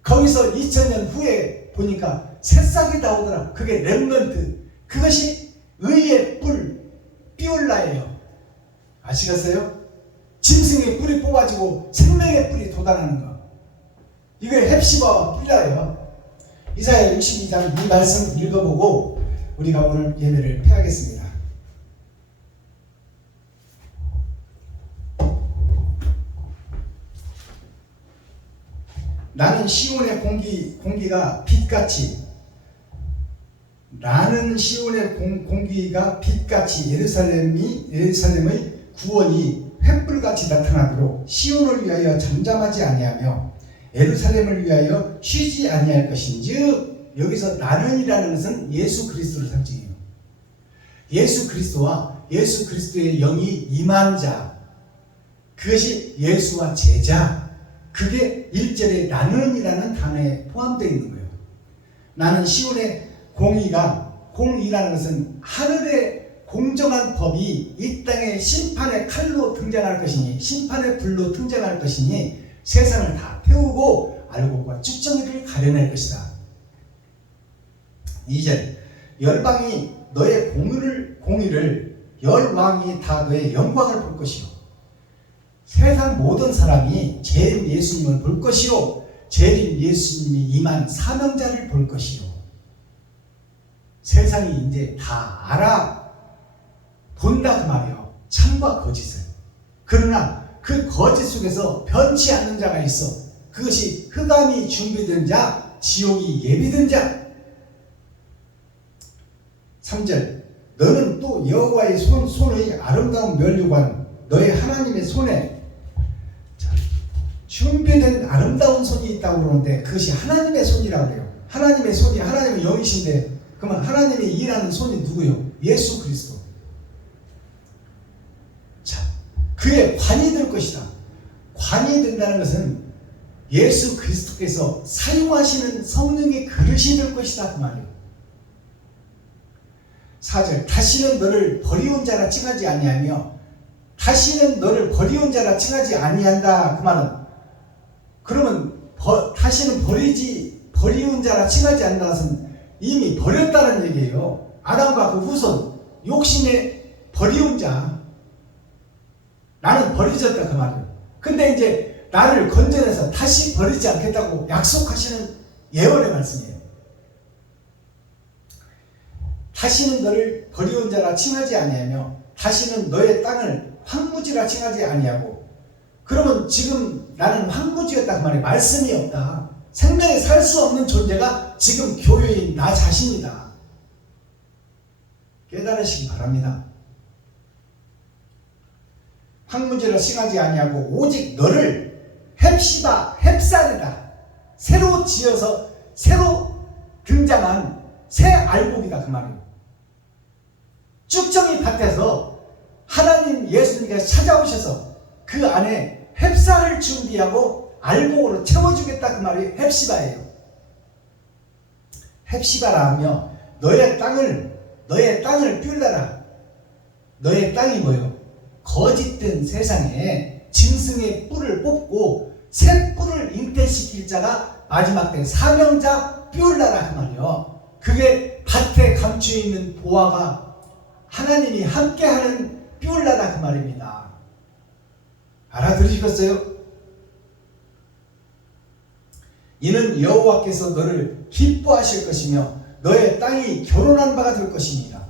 거기서 2000년 후에 보니까 새싹이 나오더라. 그게 렘넌트. 그것이 의의 뿔 뷸라예요. 아시겠어요? 짐승의 뿔이 뽑아지고 생명의 뿔이 돋아나는 거. 이게 헵시바와 뷸라예요. 이사야 62장 이 말씀 읽어보고 우리가 오늘 예배를 폐하겠습니다. 나는 시온의 공기가 빛같이 공기가 빛같이 예루살렘의 구원이 횃불같이 나타나도록 시온을 위하여 잠잠하지 아니하며 예루살렘을 위하여 쉬지 아니할 것인즉, 여기서 나는이라는 것은 예수 그리스도를 상징해요. 예수 그리스도와 예수 그리스도의 영이 임한 자, 그것이 예수와 제자, 그게 1절에 나는이라는 단어에 포함되어 있는 거예요. 나는 시온의 공의라는 것은 하늘의 공정한 법이 이 땅에 심판의 칼로 등장할 것이니, 심판의 불로 등장할 것이니 세상을 다 태우고 알곡과 쭉정이를 가려낼 것이다. 2절 열방이 너의 공의를 열왕이 다 너의 영광을 볼 것이요, 세상 모든 사람이 재림 예수님을 볼 것이요, 재림 예수님이 임한 사명자를 볼 것이요. 세상이 이제 다 알아본다 그 말이요, 참과 거짓을. 그러나 그 거짓 속에서 변치 않는 자가 있어. 그것이 흑암이 준비된 자, 지옥이 예비된 자. 3절 너는 또 여호와의 손의 아름다운 면류관, 너의 하나님의 손에 준비된 아름다운 손이 있다고 그러는데 그것이 하나님의 손이라고 해요. 하나님의 손이 하나님의 영이신데, 그러면 하나님이 일하는 손이 누구요? 예수 그리스도. 자, 그의 관이 될 것이다. 관이 된다는 것은 예수 그리스도께서 사용하시는 성령의 그릇이 될 것이다 그 말이에요. 4절 다시는 너를 버리온 자라 칭하지 아니하며, 다시는 너를 버리온 자라 칭하지 아니한다 그 말은, 그러면 다시는 버리온 자라 칭하지 않는다는 것은 이미 버렸다는 얘기예요. 아담과 그 후손, 욕심에 버리운 자, 나는 버려졌다 그 말이에요. 근데 이제 나를 건져내서 다시 버리지 않겠다고 약속하시는 예언의 말씀이에요. 다시는 너를 버리운 자라 칭하지 아니하며 다시는 너의 땅을 황무지라 칭하지 아니하고. 그러면 지금 나는 황무지였다 그 말이에요. 말씀이 없다. 생명에 살 수 없는 존재가 지금 교회인 나 자신이다. 깨달으시기 바랍니다. 황무지라 칭하지 아니하고 오직 너를 헵시바, 헵살이다. 새로 지어서 새로 등장한 새 알곡이다 그 말이에요. 쭉정이 밭에서 하나님 예수님께서 찾아오셔서 그 안에 헵살을 준비하고 알곡으로 채워주겠다 그 말이 헵시바예요. 헵시바라 하며 너의 땅을 띨라라. 너의 땅이 뭐예요? 거짓된 세상에 짐승의 뿔을 뽑고 새 뿔을 잉태시킬 자가 마지막 때 사명자 띨라라 그 말이요. 그게 밭에 감추어 있는 보화가 하나님이 함께하는 띨라라 그 말입니다. 알아들으시겠어요? 이는 여호와께서 너를 기뻐하실 것이며 너의 땅이 결혼한 바가 될 것입니다.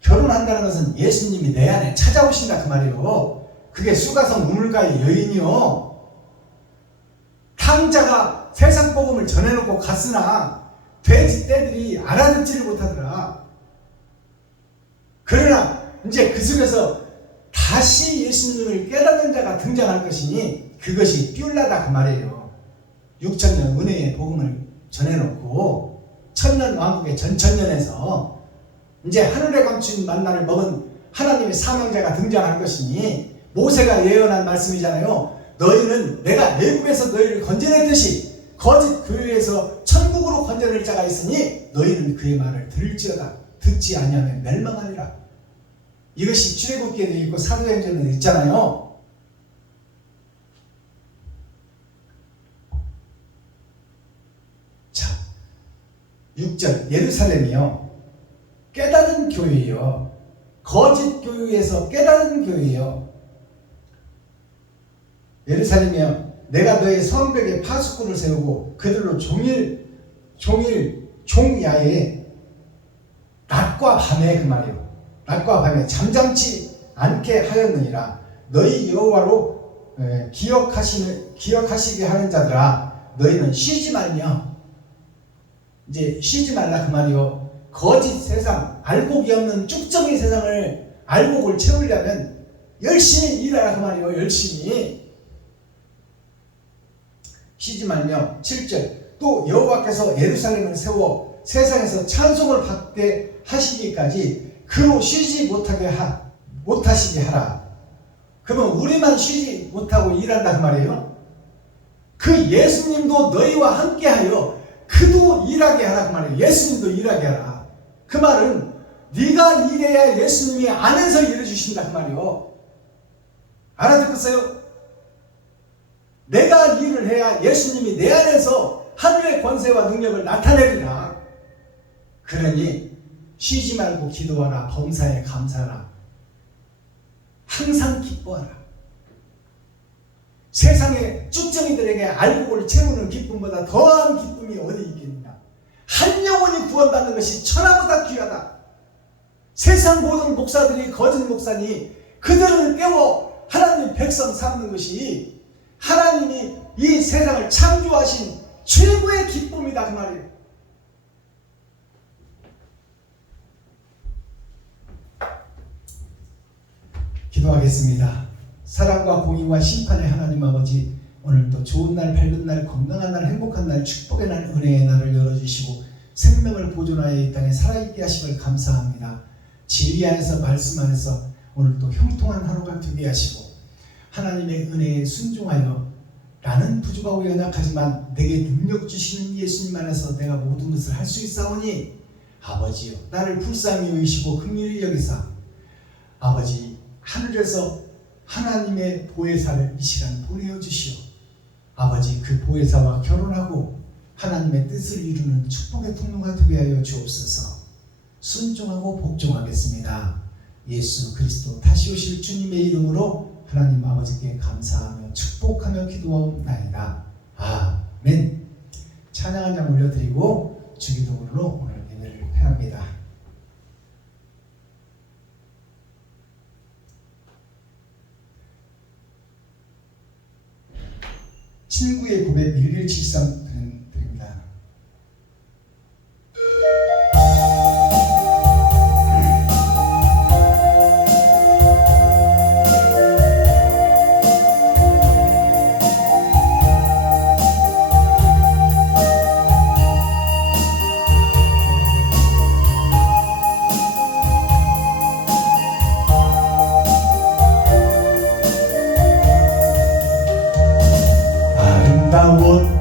결혼한다는 것은 예수님이 내 안에 찾아오신다 그 말이에요. 그게 수가성 우물가의 여인이요. 탕자가 세상 복음을 전해놓고 갔으나 돼지 떼들이 알아듣지를 못하더라. 그러나 이제 그 속에서 다시 예수님을 깨닫는 자가 등장할 것이니 그것이 띨라다 그 말이에요. 6천년 은혜의 복음을 전해놓고 천년 왕국의 전천년에서 이제 하늘에 감춘 만나를 먹은 하나님의 사명자가 등장할 것이니 모세가 예언한 말씀이잖아요. 너희는 내가 애굽에서 너희를 건져냈듯이 거짓 교회에서 천국으로 건져낼 자가 있으니 너희는 그의 말을 들을지어다. 듣지 아니하면 멸망하리라. 이것이 출애굽기에도 있고 사도행전에도 있잖아요. 자, 6절 예루살렘이요 깨달은 교회예요. 거짓 교회에서 깨달은 교회예요. 예루살렘이요 내가 너의 성벽에 파수꾼을 세우고 그들로 종야에 낮과 밤에 그 말이에요. 낮과 밤에 잠잠치 않게 하였느니라. 너희 여호와로 기억하시게 하는 자들아 너희는 쉬지 말며. 이제 쉬지 말라 그 말이요. 거짓 세상, 알곡이 없는 쭉정이 세상을 알곡을 채우려면 열심히 일하라 그 말이요. 열심히 쉬지 말며. 7절 또 여호와께서 예루살렘을 세워 세상에서 찬송을 받게 하시기까지 그로 쉬지 못하시게 하라. 그러면 우리만 쉬지 못하고 일한다 그 말이에요. 그 예수님도 너희와 함께하여 그도 일하게 하라 그 말이에요. 예수님도 일하게 하라. 그 말은 네가 일해야 예수님이 안에서 일해 주신다 그 말이에요. 알아듣겠어요? 내가 일을 해야 예수님이 내 안에서 하늘의 권세와 능력을 나타내리라. 그러니 쉬지 말고 기도하라. 범사에 감사하라. 항상 기뻐하라. 세상의 쭉정이들에게 알곡을 채우는 기쁨보다 더한 기쁨이 어디 있겠느냐. 한 영혼이 구원받는 것이 천하보다 귀하다. 세상 모든 목사들이 거짓 목사니 그들을 깨워 하나님 백성 삼는 것이 하나님이 이 세상을 창조하신 최고의 기쁨이다 그 말이에요. 기도하겠습니다. 사랑과 공의와 심판의 하나님 아버지, 오늘도 좋은 날, 밝은 날, 건강한 날, 행복한 날, 축복의 날, 은혜의 날을 열어주시고 생명을 보존하여 이 땅에 살아있게 하심을 감사합니다. 진리 안에서 말씀 안에서 오늘도 형통한 하루가 되게 하시고 하나님의 은혜에 순종하여 나는 부족하고 연약하지만 내게 능력 주시는 예수님 안에서 내가 모든 것을 할 수 있사오니 아버지여 나를 불쌍히 여기시고 긍휼히 여기사 아버지 하늘에서 하나님의 보혜사를 이 시간 보내어주시오. 아버지 그 보혜사와 결혼하고 하나님의 뜻을 이루는 축복의 통로가 되게 하여 주옵소서. 순종하고 복종하겠습니다. 예수 그리스도 다시 오실 주님의 이름으로 하나님 아버지께 감사하며 축복하며 기도하옵나이다. 아멘. 찬양 한 장 올려드리고 주기도문으로 오늘 예배를 패합니다. 친구의 고백 1173 드립니다.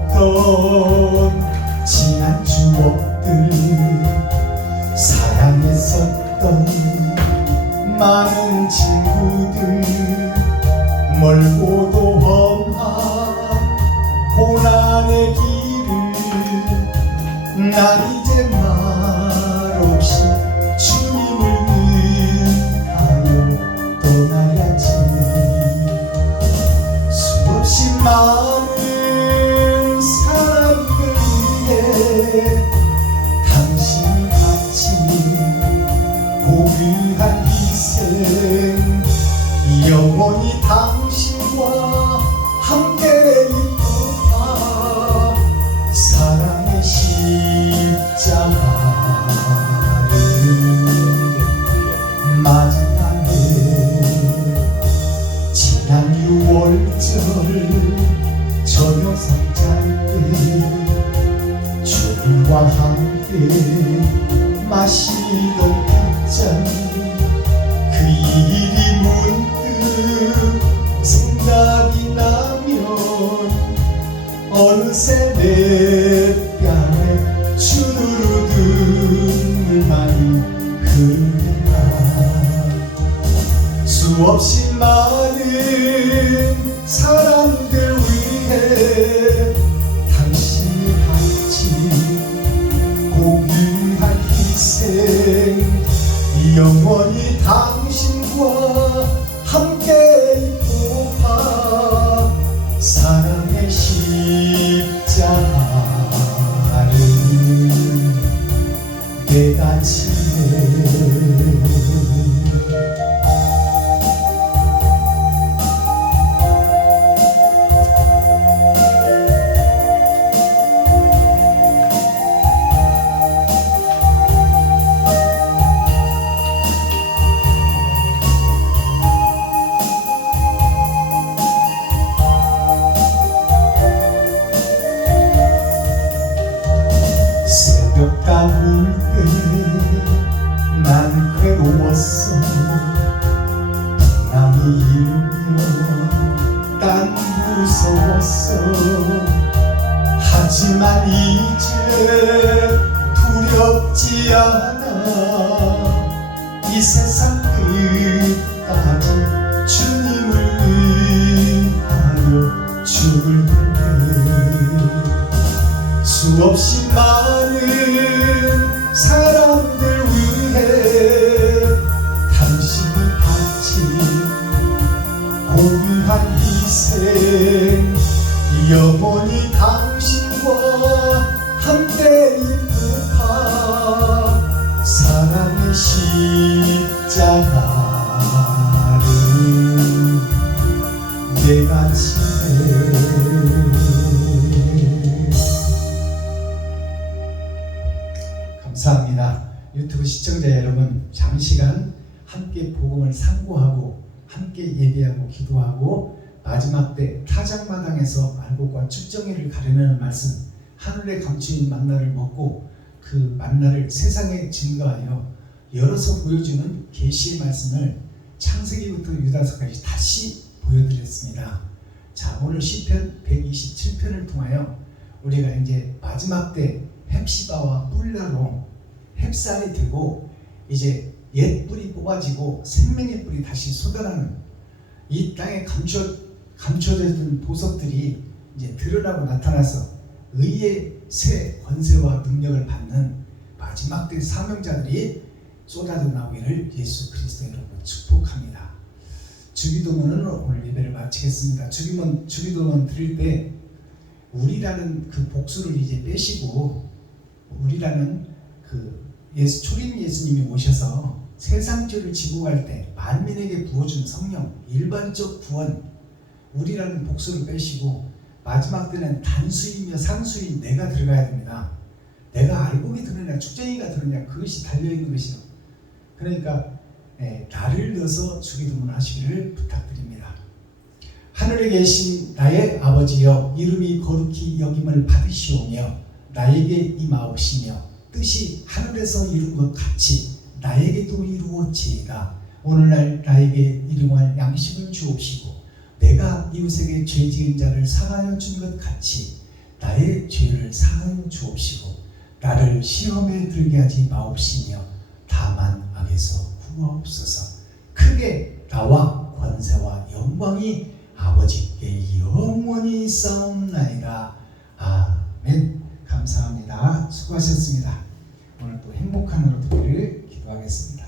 아름다웠던 지난 추억들, 사랑했었던 많은 친구들, 멀고도 험한 고난의 길을 난 이제 말없이 주님을 위하여 떠나야지. 수없이 많은 사람들 위해 당신이 바친 고귀한 희생, 영원히 당신과 함께 있도다. 사랑의 십자가를 맞이하네. 지난 6월절 저녁 성찬 때 주님과 함께 마시던 빗잔, 그 일이 문득 생각이 나면 어느새 내 뺨에 주르르 눈물만이 흐르네요. 수없이 많은 사람들 위해 당신이 바친 고귀한 희생, 영원히 당신과 함께 있고파. 사랑의 십자가를 내가 지네. 새벽간 울 때 난 괴로웠어. 바람이 일면 난 무서웠어. 하지만 이제 두렵지 않아. 이 세상 끝까지 주님을 위하여 죽을 텐데. 수없이 많은 사람들 위해 당신이 바친 고귀한 희생, 영원히 당신과 함께 있고파. 사랑의 십자가를 내가 지네. 감사합니다. 유튜브 시청자 여러분, 장시간 함께 복음을 상고하고 함께 예배하고 기도하고 마지막 때 타작마당에서 알곡과 쭉정이를 가려내는 말씀, 하늘에 감추인 만나를 먹고 그 만나를 세상에 증거하여 열어서 보여주는 계시의 말씀을 창세기부터 유다서까지 다시 보여드렸습니다. 자, 오늘 시편 127편을 통하여 우리가 이제 마지막 때 헵시바와 뿔라로 헵살이 되고 이제 옛 뿌리 뽑아지고 생명의 뿌리 다시 쏟아나는, 이 땅에 감춰졌던 보석들이 이제 드러나고 나타나서 의의 새 권세와 능력을 받는 마지막 때 사명자들이 쏟아져 나오기를 예수 그리스도의 이름으로 축복합니다. 주기도문은 오늘 예배를 마치겠습니다. 주기도문 드릴 때 우리라는 그 복수를 이제 빼시고 우리라는 그 초림 예수님이 오셔서 세상 죄를 지고 갈 때 만민에게 부어준 성령, 일반적 구원, 우리라는 복수를 빼시고 마지막 때는 단수이며 상수인 내가 들어가야 됩니다. 내가 알곡이 들으냐 축쟁이가 들으냐 그것이 달려있는 것이요. 그러니까 나를 넣어서 주기도문 하시기를 부탁드립니다. 하늘에 계신 나의 아버지여, 이름이 거룩히 여김을 받으시오며 나에게 임하옵시며 뜻이 하늘에서 이룬 것 같이 나에게도 이루어지이다. 오늘날 나에게 일용할 양식을 주옵시고 내가 이웃에게 죄 지은 자를 사하여 준 것 같이 나의 죄를 사하여 주옵시고 나를 시험에 들게 하지 마옵시며 다만 악에서 구하옵소서. 크게 나와 권세와 영광이 아버지께 영원히 싸움나이다. 아멘. 감사합니다. 수고하셨습니다. 오늘 또 행복한 하루 되기를 기도하겠습니다.